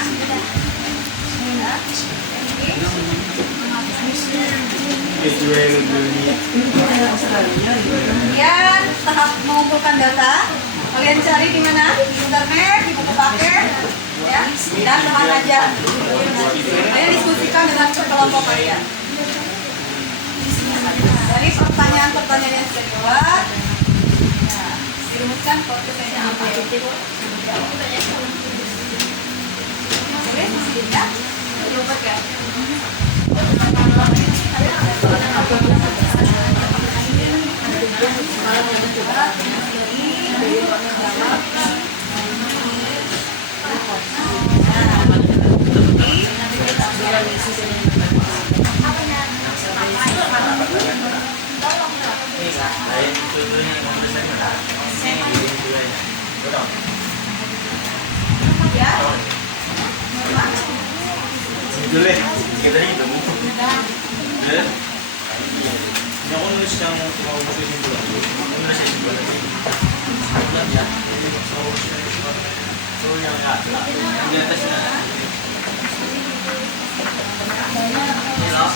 Kemudian tahap mengumpulkan data. Kalian cari di mana? Di internet, di buku paket, ya. Dan kemana aja. Kalian diskusikan dengan kelompok kalian. Dari pertanyaan-pertanyaan yang sudah dibuat, nah, dirumuskan fokusnya apa? Oke, ya. Coba ya. Lain contohnya yang besar mana? Ini juga ya. Betul. Ya. Dulu kita ini dulu. Dulu. Ini aku nulis yang mau buku simpulan dulu. Aku nulis yang simpulan lagi. Simpulan ya. So yang di atasnya. Ini loh.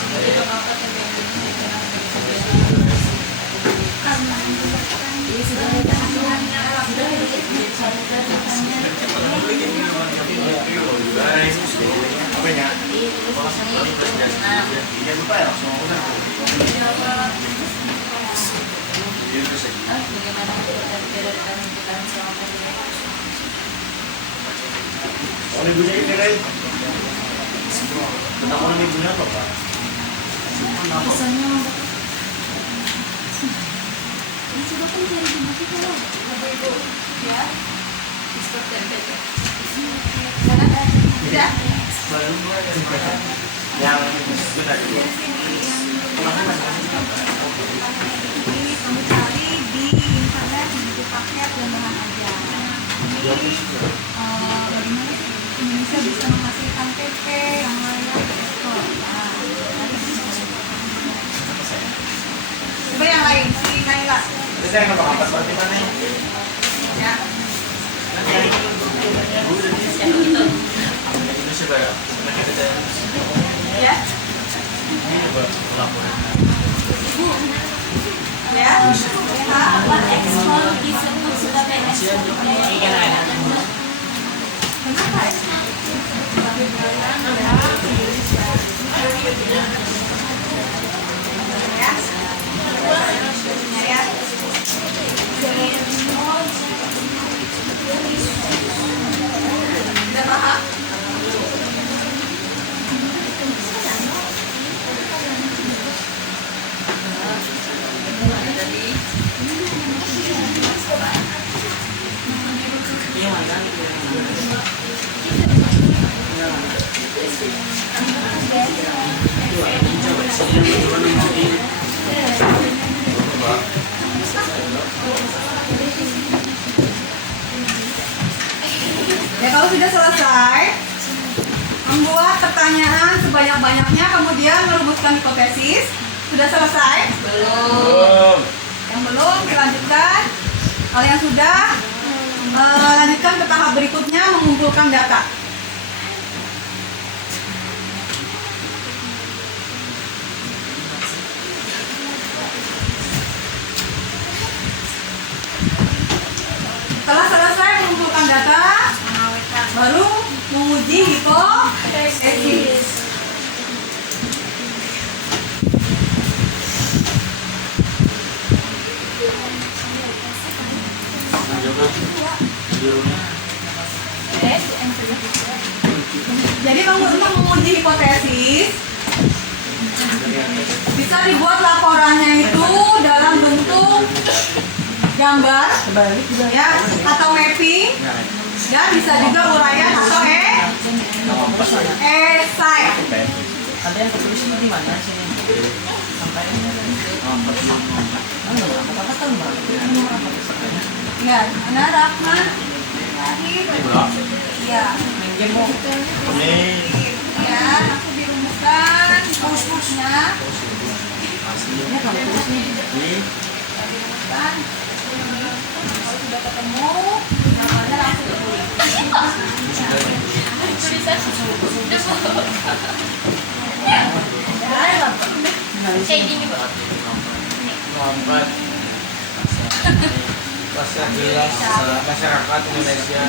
Kalau ibunya ini kan, tentang orang ibunya apa pak? Ibu-ibu, ya. Ekspor tempe. Tidak. Yang benar itu. Ini kamu cari di internet di buku paket dan bahan aja. Bagaimana sih Indonesia bisa menghasilkan tempe yang mana? Coba yang lain, si Naila. Terus saya nggak bakal seperti mana ya? Ya. Itu sih ya. Mereka tidak. Ya. Ini buat laporan. Ya. What ekspor disebut sebagai ekspor budaya? Kenapa ya? Ya. Udah paham? Ya kalau sudah selesai, membuat pertanyaan sebanyak-banyaknya, kemudian merumuskan hipotesis. Sudah selesai? Belum. Yang belum dilanjutkan. Kalau yang sudah, lanjutkan ke tahap berikutnya, mengumpulkan data. Setelah selesai mengumpulkan data, baru menguji hipotesis. Jadi untuk menguji hipotesis bisa dibuat laporannya itu dalam bentuk gambar, ya, atau mapping, dan bisa juga uraian atau esai. Ada yang ketulisnya di mana sini? Sampai Ya, mana Rahman? Lahir. Ya. Ini. Ya, aku dirumuskan rumusnya. Ini. Kan? Kalau sudah ketemu, namanya langsung ditulis. Kayak gini, Bu. Lambat. Pasar jelas masyarakat Indonesia.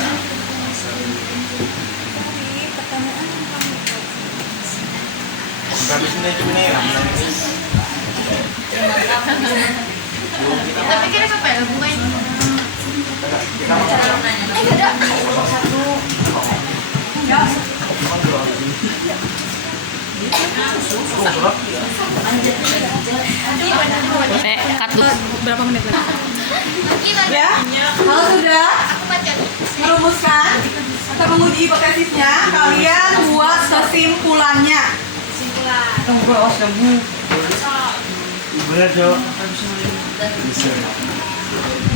Kami sini cuma nih Tapi kira apa ya bukan? kita Ya. Berapa menit lagi? Ya, kalau sudah Aku baca. merumuskan atau menguji hipotesisnya, kalian buat kesimpulannya. bener Jo.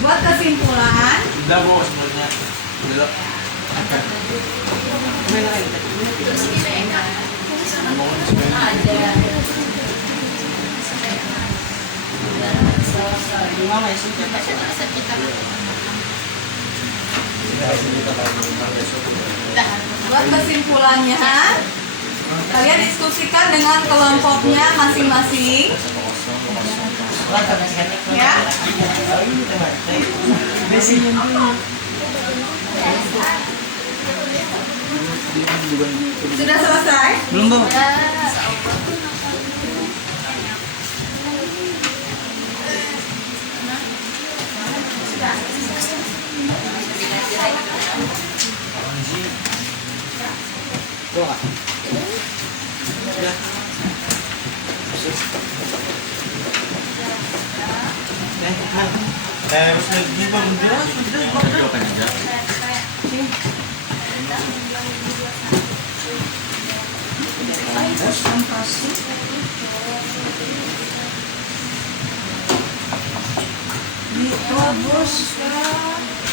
Buat kesimpulan, Udah Bu sebenarnya. Udah. Gimana sih? buat kesimpulannya, kalian diskusikan dengan kelompoknya masing-masing. Ya. Sudah selesai? Belum, Bu. Harus lagi bang jelas sudah jawaban aja.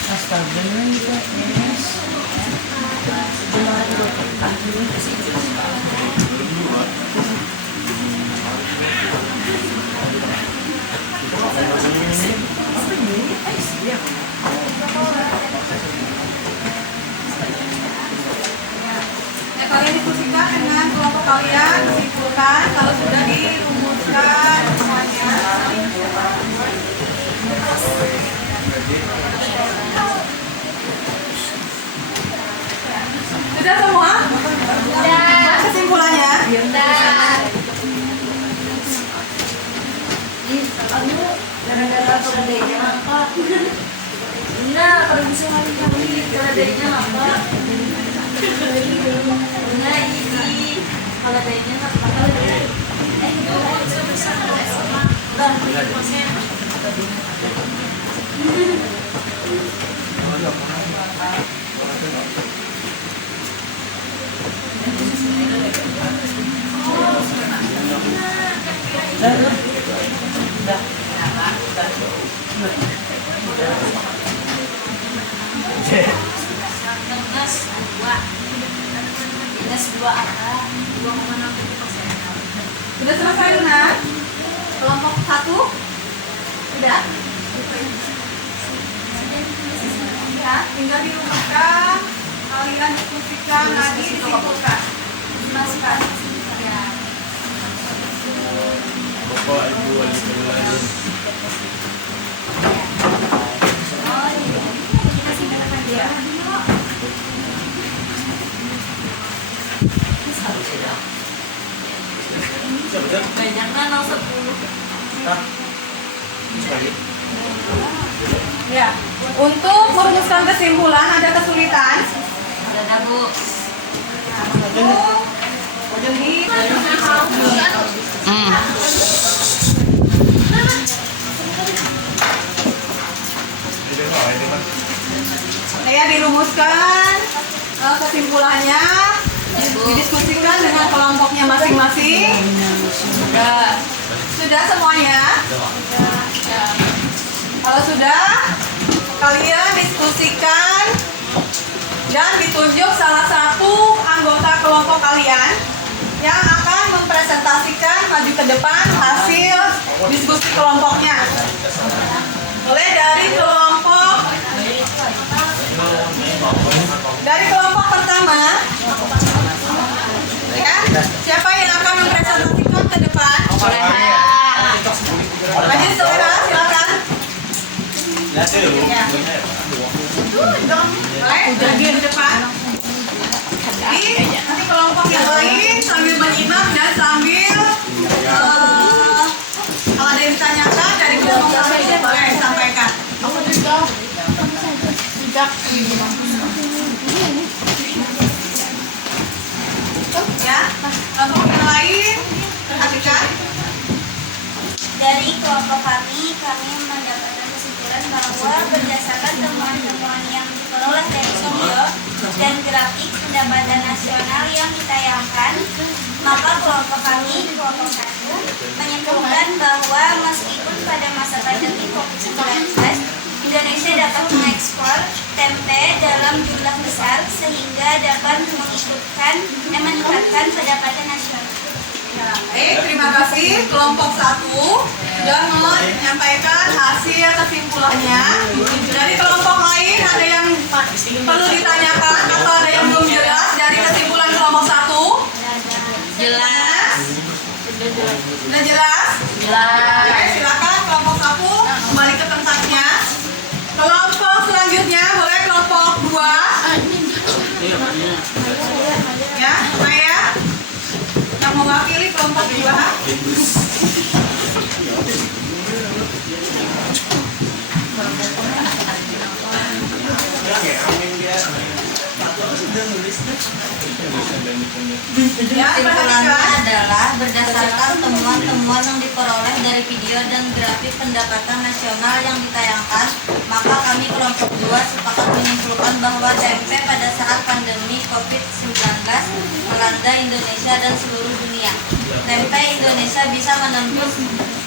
Astaga, ini Ya, kalian diskusikan dengan kelompok kalian, simpulkan kalau sudah dirumuskan semuanya. Sudah semua? Sudah. Kesimpulannya? Sudah. Gara-gara keledainya apa? Nah, kalau bisa kali keledainya apa? Nah, ini keledainya apa? Minus 2 apa? 2,67%. Sudah selesai, Luna? Kelompok 1? Sudah? Ya, tinggal dirumuskan. Kalian diskusikan lagi, disimpulkan. Masukkan. Ya. Bapak Ibu wali kelas. Oh iya, kita singkatkan dia. Banyaknya 0,10. Hah? Sekali. Ya, untuk merumuskan kesimpulan ada kesulitan. Ada Bu. Jadi, ya dirumuskan kesimpulannya, didiskusikan dengan kelompoknya masing-masing. Sudah semuanya? Kalau sudah, kalian diskusikan dan ditunjuk salah satu anggota kelompok kalian yang akan mempresentasikan maju ke depan hasil diskusi kelompoknya. Mulai dari kelompok pertama, ya, siapa yang akan mempresentasikan ke depan? Maju saudara, silakan. Lagi di depan. Jadi nanti kelompok yang lain sambil menyimak dan sambil kalau ada yang ditanyakan dari kelompok lain boleh sampaikan. Ya, kelompok yang lain perhatikan. Dari kelompok kami mendapatkan kesimpulan bahwa berdasarkan temuan-temuan yang diperoleh dari video dan grafik pendapatan nasional yang ditayangkan, maka kelompok kami, kelompok 1, menyimpulkan bahwa meskipun pada masa pandemi COVID-19, Indonesia dapat mengekspor tempe dalam jumlah besar sehingga dapat meningkatkan pendapatan nasional. Baik, terima kasih kelompok 1 sudah menyampaikan hasil kesimpulannya. Dari kelompok lain ada yang perlu ditanyakan atau ada yang belum jelas dari kesimpulan kelompok 1? Jelas. Sudah jelas? Jelas. Oke, silakan kelompok 1 kembali ke tempatnya. Kelompok selanjutnya boleh kelompok 2. Ya, Maya yang mewakili kelompok 2. Ya, Kesimpulannya perhatikan. adalah berdasarkan temuan-temuan yang diperoleh dari video dan grafik pendapatan nasional yang ditayangkan, maka kami kelompok 2 sepakat menyimpulkan bahwa tempe pada saat pandemi COVID-19 melanda Indonesia dan seluruh dunia. Tempe Indonesia bisa menembus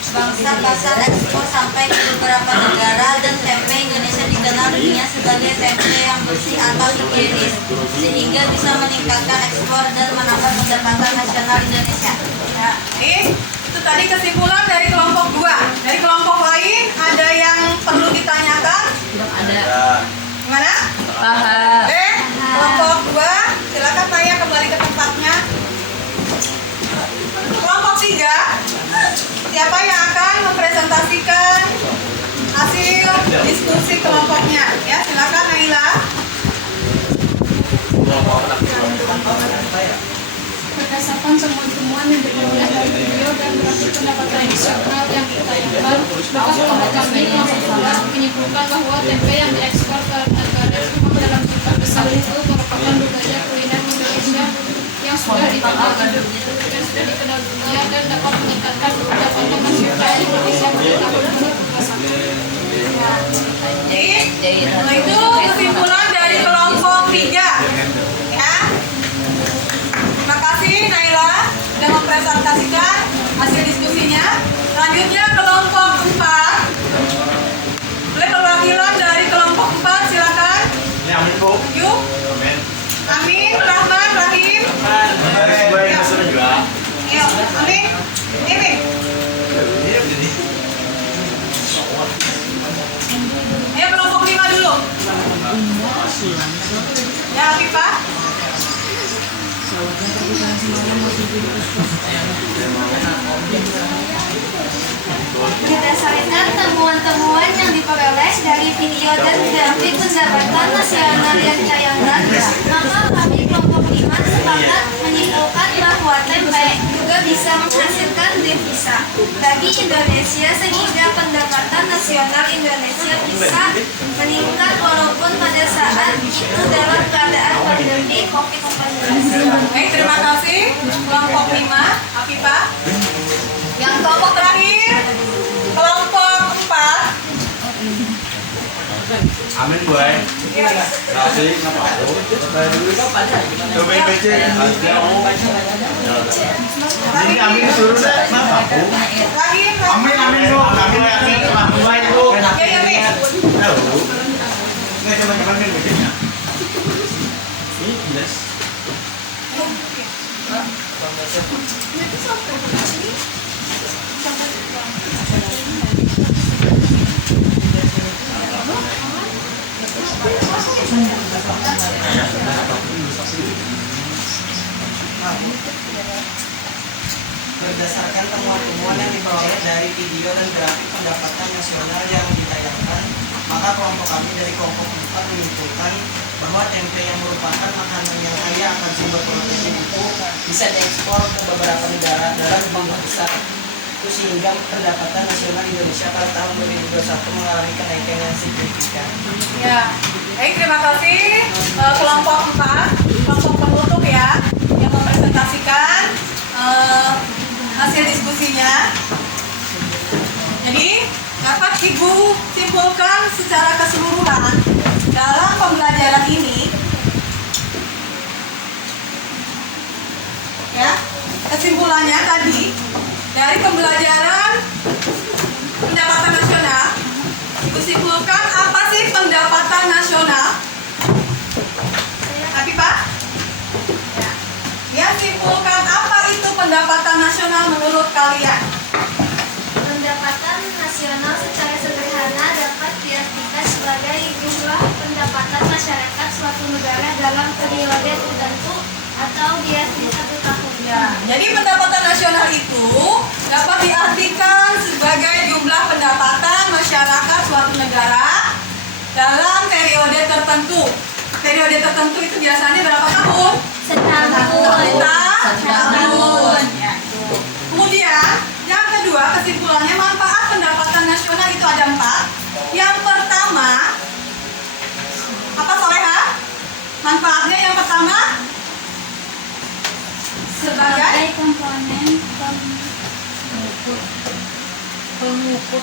bangsa pasar ekspor sampai ke beberapa negara dan tempe Indonesia dikenal dirinya sebagai tempe yang bersih atau higienis, sehingga bisa meningkatkan ekspor dan menambah pendapatan nasional Indonesia. Ya, itu tadi kesimpulan dari kelompok 2. Dari kelompok lain ada yang perlu ditanyakan? Ada. Gimana? Kelompok 2, silakan tanya kembali ke tempatnya. Kelompok 3, siapa yang akan mempresentasikan hasil diskusi kelompoknya? Ya, silakan Naila. Berdasarkan temuan-temuan yang diperoleh dari video dan grafik pendapatan nasional yang ditayangkan, maka kelompok kami menyimpulkan bahwa tempe yang diekspor ke negara dalam jumlah besar itu merupakan budaya kuliner Indonesia yang sudah dikenal dunia dan dapat meningkatkan pendapatan nasional Indonesia pada tahun 2021. Jadi, itu kesimpulan dari kelompok 3. Ya. Terima kasih Naila sudah mempresentasikan hasil diskusinya. Selanjutnya kelompok 4. Boleh perwakilan dari kelompok 4 silakan. Ini amin Bu. Yuk. Amin. Amin, Rahman, Rahim. Harus baik masalah juga. Ayo, Amin. Ini. Ayo kelompok 5 dulu. Ya, Afifah. Berdasarkan temuan-temuan yang diperoleh dari video dan grafik pendapatan nasional yang ditayangkan, maka kami kelompok 5 sepakat menyimpulkan bahwa tempe juga bisa menghasilkan devisa bagi Indonesia sehingga pendapatan nasional Indonesia bisa meningkat walaupun pada saat itu dalam keadaan pandemi COVID-19. Baik, terima kasih kelompok 5, Afifah. Yang kelompok terakhir, kelompok 4. Amin Bu. Ya. Kasih ngapa aku? Coba BC ini amin suruh deh. Ngapa aku? Rahim, Amin Bu. Amin amin baik Bu. Ya, Min. Tahu. Nggak cuma amin BC-nya. Ini jelas. Berdasarkan temuan-temuan yang diperoleh dari video dan grafik pendapatan nasional yang ditayangkan, maka kelompok kami dari kelompok 4 menyimpulkan bahwa tempe yang merupakan makanan yang kaya akan sumber protein itu bisa diekspor ke beberapa negara dalam jumlah besar. Itu sehingga pendapatan nasional Indonesia pada tahun 2021 mengalami kenaikan yang signifikan. Ya. Baik, terima kasih kelompok 4, kelompok penutup ya, yang mempresentasikan hasil diskusinya. Jadi dapat Ibu simpulkan secara keseluruhan dalam pembelajaran ini, ya, kesimpulannya tadi dari pembelajaran pendapatan nasional, Ibu simpulkan apa sih pendapatan nasional? Afifah? Ya. Dia simpulkan apa itu pendapatan nasional menurut kalian? Pendapatan nasional secara sederhana dapat diartikan sebagai jumlah pendapatan masyarakat suatu negara dalam periode tertentu atau bias di 1 tahun. Ya, jadi pendapatan nasional itu dapat diartikan sebagai jumlah pendapatan masyarakat suatu negara dalam periode tertentu. Periode tertentu itu biasanya berapa tahun? Setahun. Setahun. Ya. Kemudian yang kedua, kesimpulannya manfaat pendapatan nasional itu ada 4. Yang pertama, apa Soleha? Manfaatnya yang pertama sebagai komponen pemukul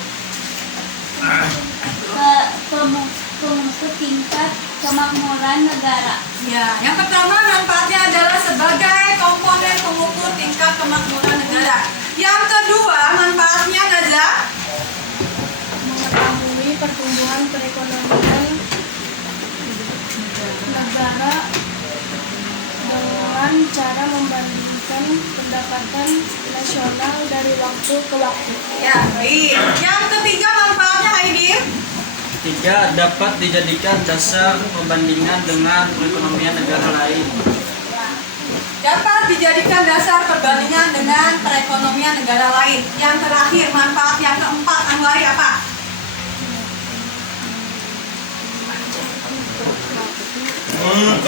tingkat kemakmuran negara. ya, yang pertama manfaatnya adalah sebagai komponen pengukur tingkat kemakmuran negara. Yang kedua manfaatnya adalah Mengetahui pertumbuhan perekonomian cara membandingkan pendapatan nasional dari waktu ke waktu. Ya, baik. Yang ketiga manfaatnya Aidil. Tiga, dapat dijadikan dasar perbandingan dengan perekonomian negara lain. Dapat dijadikan dasar perbandingan dengan perekonomian negara lain. Yang terakhir, manfaat yang keempat, Anwari apa?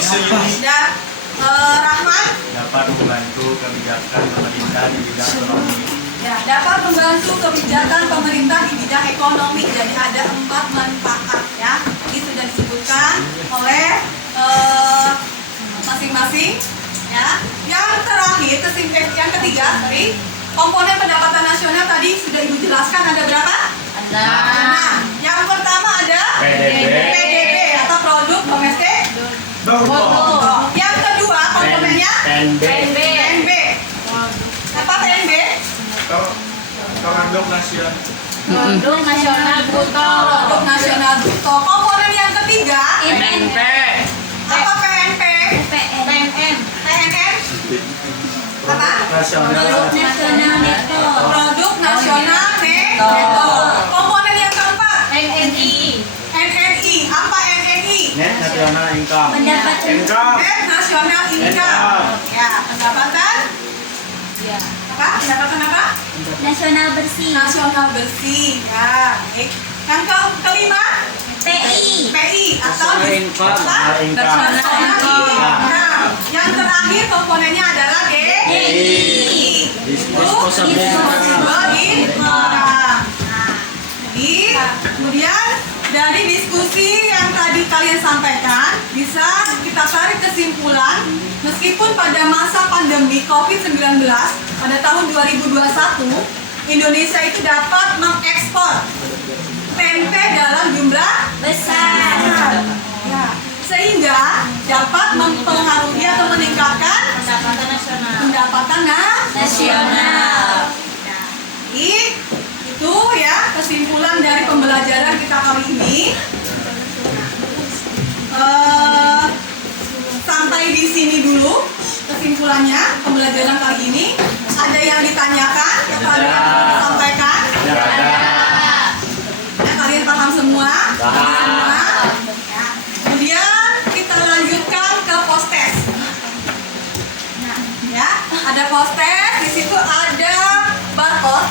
Bisa ini. Dan Rahman? Dapat membantu kebijakan pemerintah di bidang ekonomi. Ya, dapat membantu kebijakan pemerintah di bidang ekonomi. Jadi ada 4 manfaat ya. Ini sudah disebutkan oleh masing-masing. Ya. Yang terakhir, yang ketiga, komponen pendapatan nasional tadi sudah Ibu jelaskan ada berapa? Ada. Nah, yang pertama ada PDB atau produk domestik. Yang kedua komponennya PNB. Apa PNB? Produk nasional. Produk nasional bruto. Produk nasional bruto. Komponen yang ketiga PNP. apa PNP? PNM. PNM? Apa? Nasional. Nasional neto. Produk nasional neto. Komponen yang keempat NNI. NNI. Apa NNI? Net nasional income. Pendapatan. Net nasional income. Ya, pendapatan. Ya. Apa? Pendapatan apa? Nasional bersih. Nasional bersih. Ya, baik. Yang kelima PI. PI atau Personal income. Personal Income. income. Yang terakhir komponennya adalah DI. Disposable Disposable income. Nah, jadi kemudian dari diskusi yang tadi kalian sampaikan bisa kita tarik kesimpulan meskipun pada masa pandemi COVID-19 pada tahun 2021 Indonesia itu dapat mengekspor tempe dalam jumlah besar. Ya, sehingga dapat mempengaruhi atau meningkatkan Pendapatan nasional. pendapatan nasional. Itu ya kesimpulan dari pembelajaran kita kali ini. Sampai di sini dulu kesimpulannya pembelajaran kali ini. Ada yang ditanyakan atau ada yang perlu disampaikan? Ya, kalian paham semua? Semua. Ya. Kemudian kita lanjutkan ke post-test. Ya, ada post-test, di situ ada barcode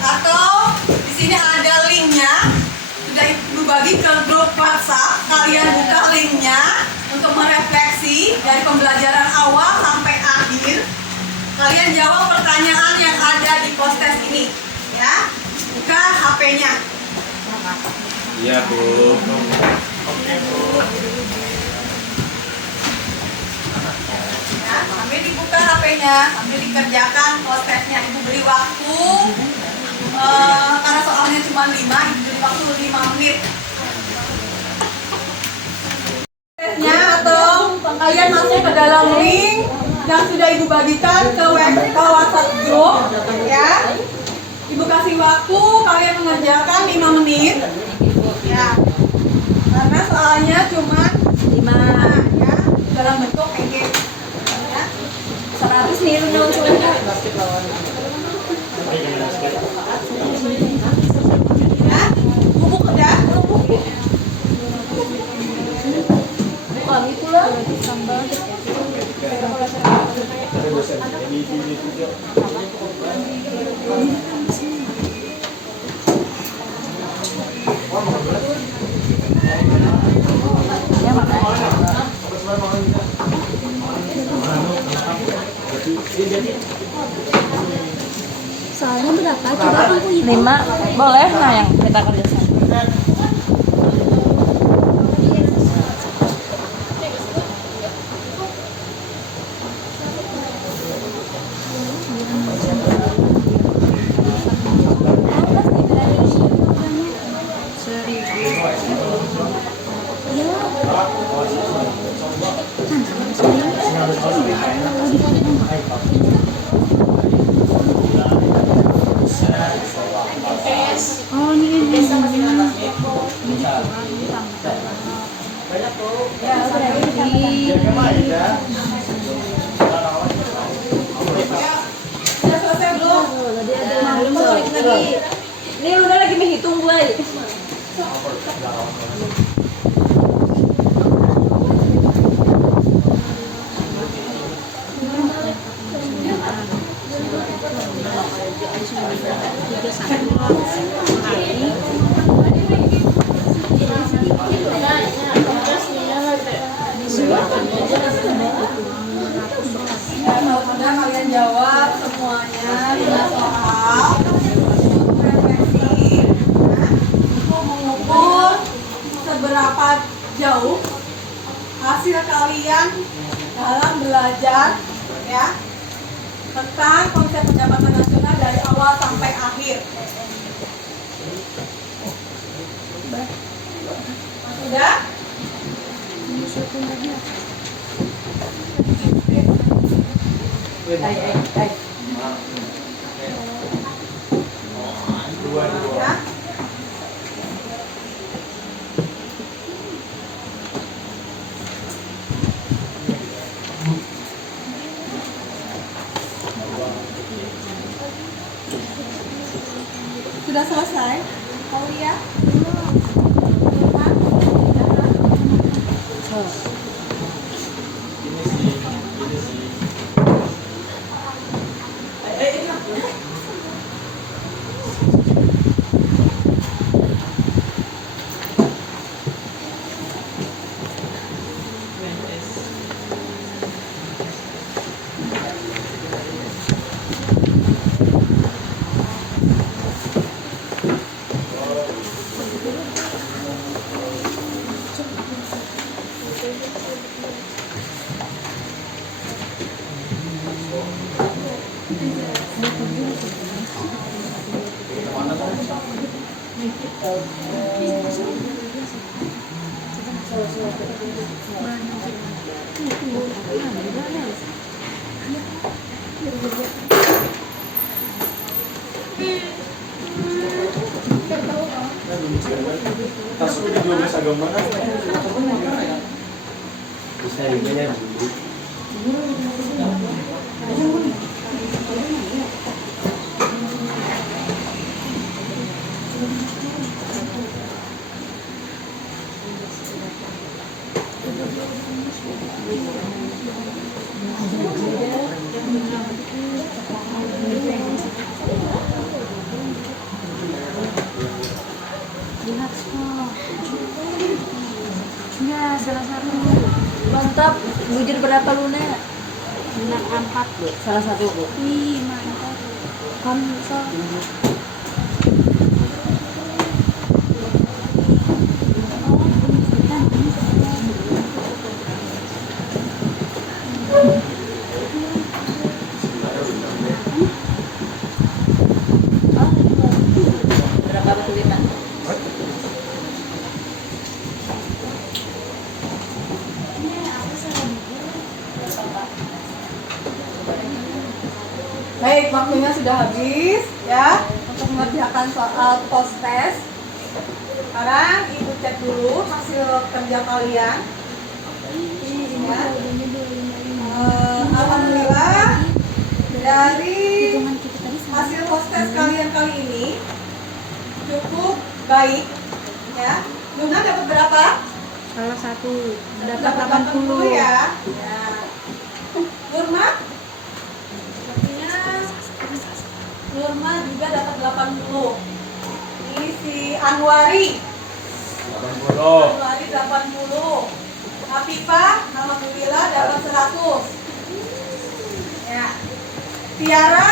atau di sini ada linknya. Sudah Ibu bagi ke grup WhatsApp. Kalian buka linknya untuk merefleksi dari pembelajaran awal sampai akhir. Kalian jawab pertanyaan yang ada di post-test ini, ya. Buka HP-nya. Iya, Bu. Oke, Bu. Ya, sambil dibuka HP-nya, sambil dikerjakan post-testnya. Ibu beri waktu, karena soalnya cuma 5, Ibu beri waktu 5 menit. Tesnya atau kalian masuk ke dalam link yang sudah Ibu bagikan ke WhatsApp grup, ya. Ibu kasih waktu kalian mengerjakan 5 menit, ya. Karena soalnya cuma 5, ya, dalam bentuk EG. 100 nih udah ya, bubuk udah bukan itulah sambal Soalnya berapa? Coba aku 5 boleh, nah yang kita kerjakan. Oh, ini. ya, Ini udah lagi menghitung, Boy. Sudah kalian jawab semuanya lima soal. Refleksi. Untuk mengukur seberapa jauh hasil kalian dalam belajar ya tentang konsep pendapatan nasional dari awal sampai akhir. Sudah? Ya. Sudah selesai? Aulia? Masuk di 12 agama bisa ini ya. Ya, salah satu. Mantap. Bujur berapa Luna? 4 Bu. Salah satu, Bu. Ih, mantap. Kamu bisa. Berapa batu lima? Baik, waktunya sudah habis ya untuk mengerjakan soal post test. Sekarang ibu cek dulu hasil kerja kalian. Ya. Alhamdulillah dari hasil post test kalian kali ini cukup baik ya. Luna dapat berapa? Salah satu. Dapat 80 ya. Ya. Nurma? Sepertinya Nurma juga dapat 80. Ini si Anwari. 80. Anwari 80. Afifah alhamdulillah dapat 100. Ya. Tiara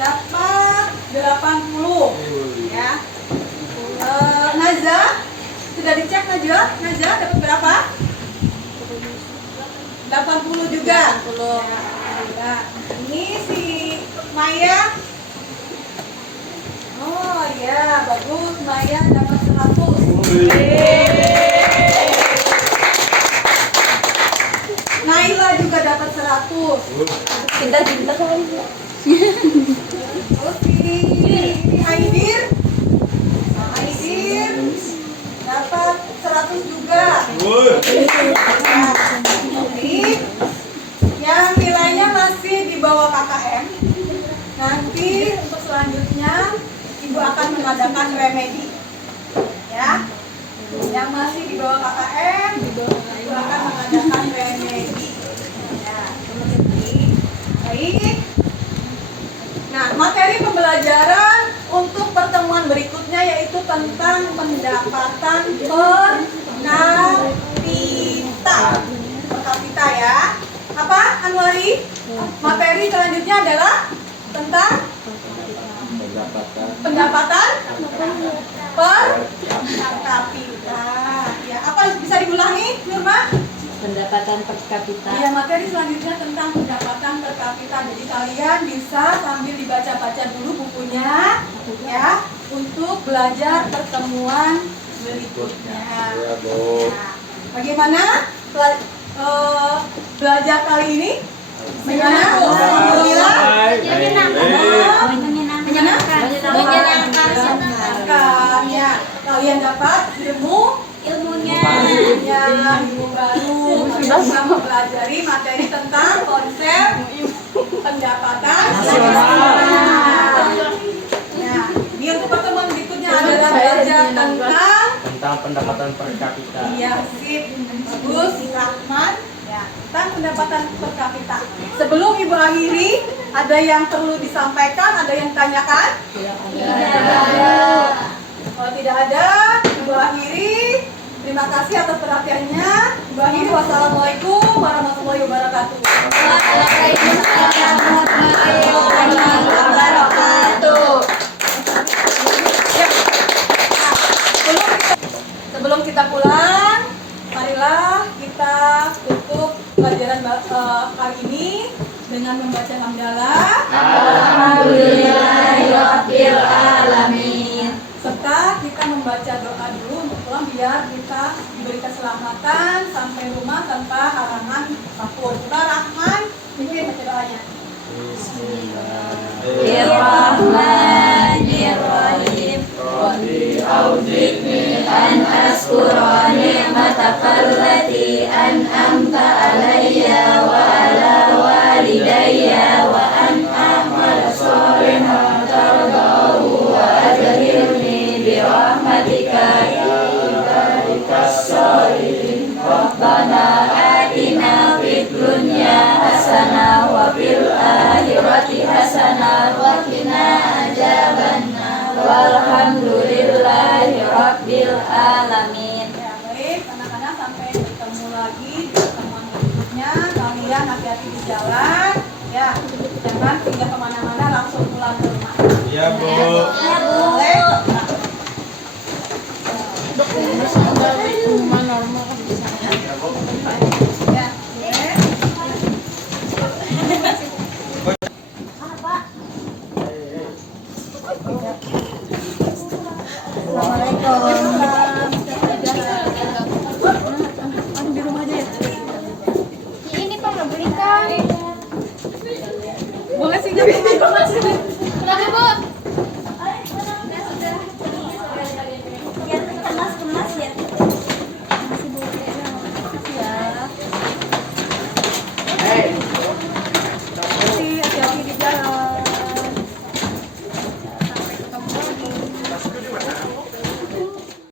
dapat 80. Ya. Naza sudah dicek Naza? Naza dapat berapa? 80 juga. 80. Ya. Ini si Maya. Oh ya, bagus. Maya dapat 100. Naila juga dapat 100. Pintar-pintar kali. Terus si Aidir. Aidir dapat 100 juga. Nah, yang nilainya masih di bawah KKM nanti mengadakan remedi. Ya, yang masih di bawah KKM silakan mengadakan remedi. Ya, baik. Nah, materi pembelajaran untuk pertemuan berikutnya yaitu tentang pendapatan per kapita ya. Apa, Anwari? Materi selanjutnya adalah tentang pendapatan per kapita. Ya, apa bisa diulangi, Nurma? Pendapatan per kapita. Ya, materi selanjutnya tentang pendapatan per kapita. Jadi kalian bisa sambil dibaca-baca dulu bukunya ya untuk belajar pertemuan berikutnya. Nah, bagaimana belajar kali ini? Bagaimana? Alhamdulillah. Menyenangkan. Ya, kalian dapat ilmunya, ilmu baru. Bisa mempelajari materi tentang konsep pendapatan nasional. Nah, ini untuk pertemuan berikutnya adalah belajar tentang pendapatan per kapita. Iya, sip, bagus, Rahman. Ya, tentang pendapatan per kapita. Sebelum Ibu akhiri, ada yang perlu disampaikan, ada yang ditanyakan? Tidak ada. Kalau tidak ada, Ibu akhiri. Terima kasih atas perhatiannya. Ibu akhiri, wassalamualaikum warahmatullahi wabarakatuh. Waalaikumsalam warahmatullahi wabarakatuh. Ya. Nah, sebelum kita pulang, marilah kita tutup pelajaran kali ini dengan membaca hamdalah. Alhamdulillahirabbil alamin. Serta kita membaca doa dulu untuk pulang biar kita diberi keselamatan sampai rumah tanpa halangan apapun. Rahman, mungkin baca doanya. Bismillahirrahmanirrahim. Rabbi auzi'ni an askura ni'mataka allati an'amta alayya wa ala walidayya wa an a'mala shalihan tardahu wa adkhilni bi rahmatika fi ibadikas shalihin. Rabbana atina fid dunya hasanah wa fil akhirati hasanah wa qina adzabannar. Walhamdulillahi rabbil alamin. Ya, baik, anak-anak sampai bertemu lagi di pertemuan berikutnya. Kalian hati-hati di jalan. Ya, jangan pindah kemana-mana, langsung pulang ke rumah. Iya, Bu. Ya, boleh. Ya, boleh. Di rumah aja ya. Ini Pak, belikan. Boleh sih, jangan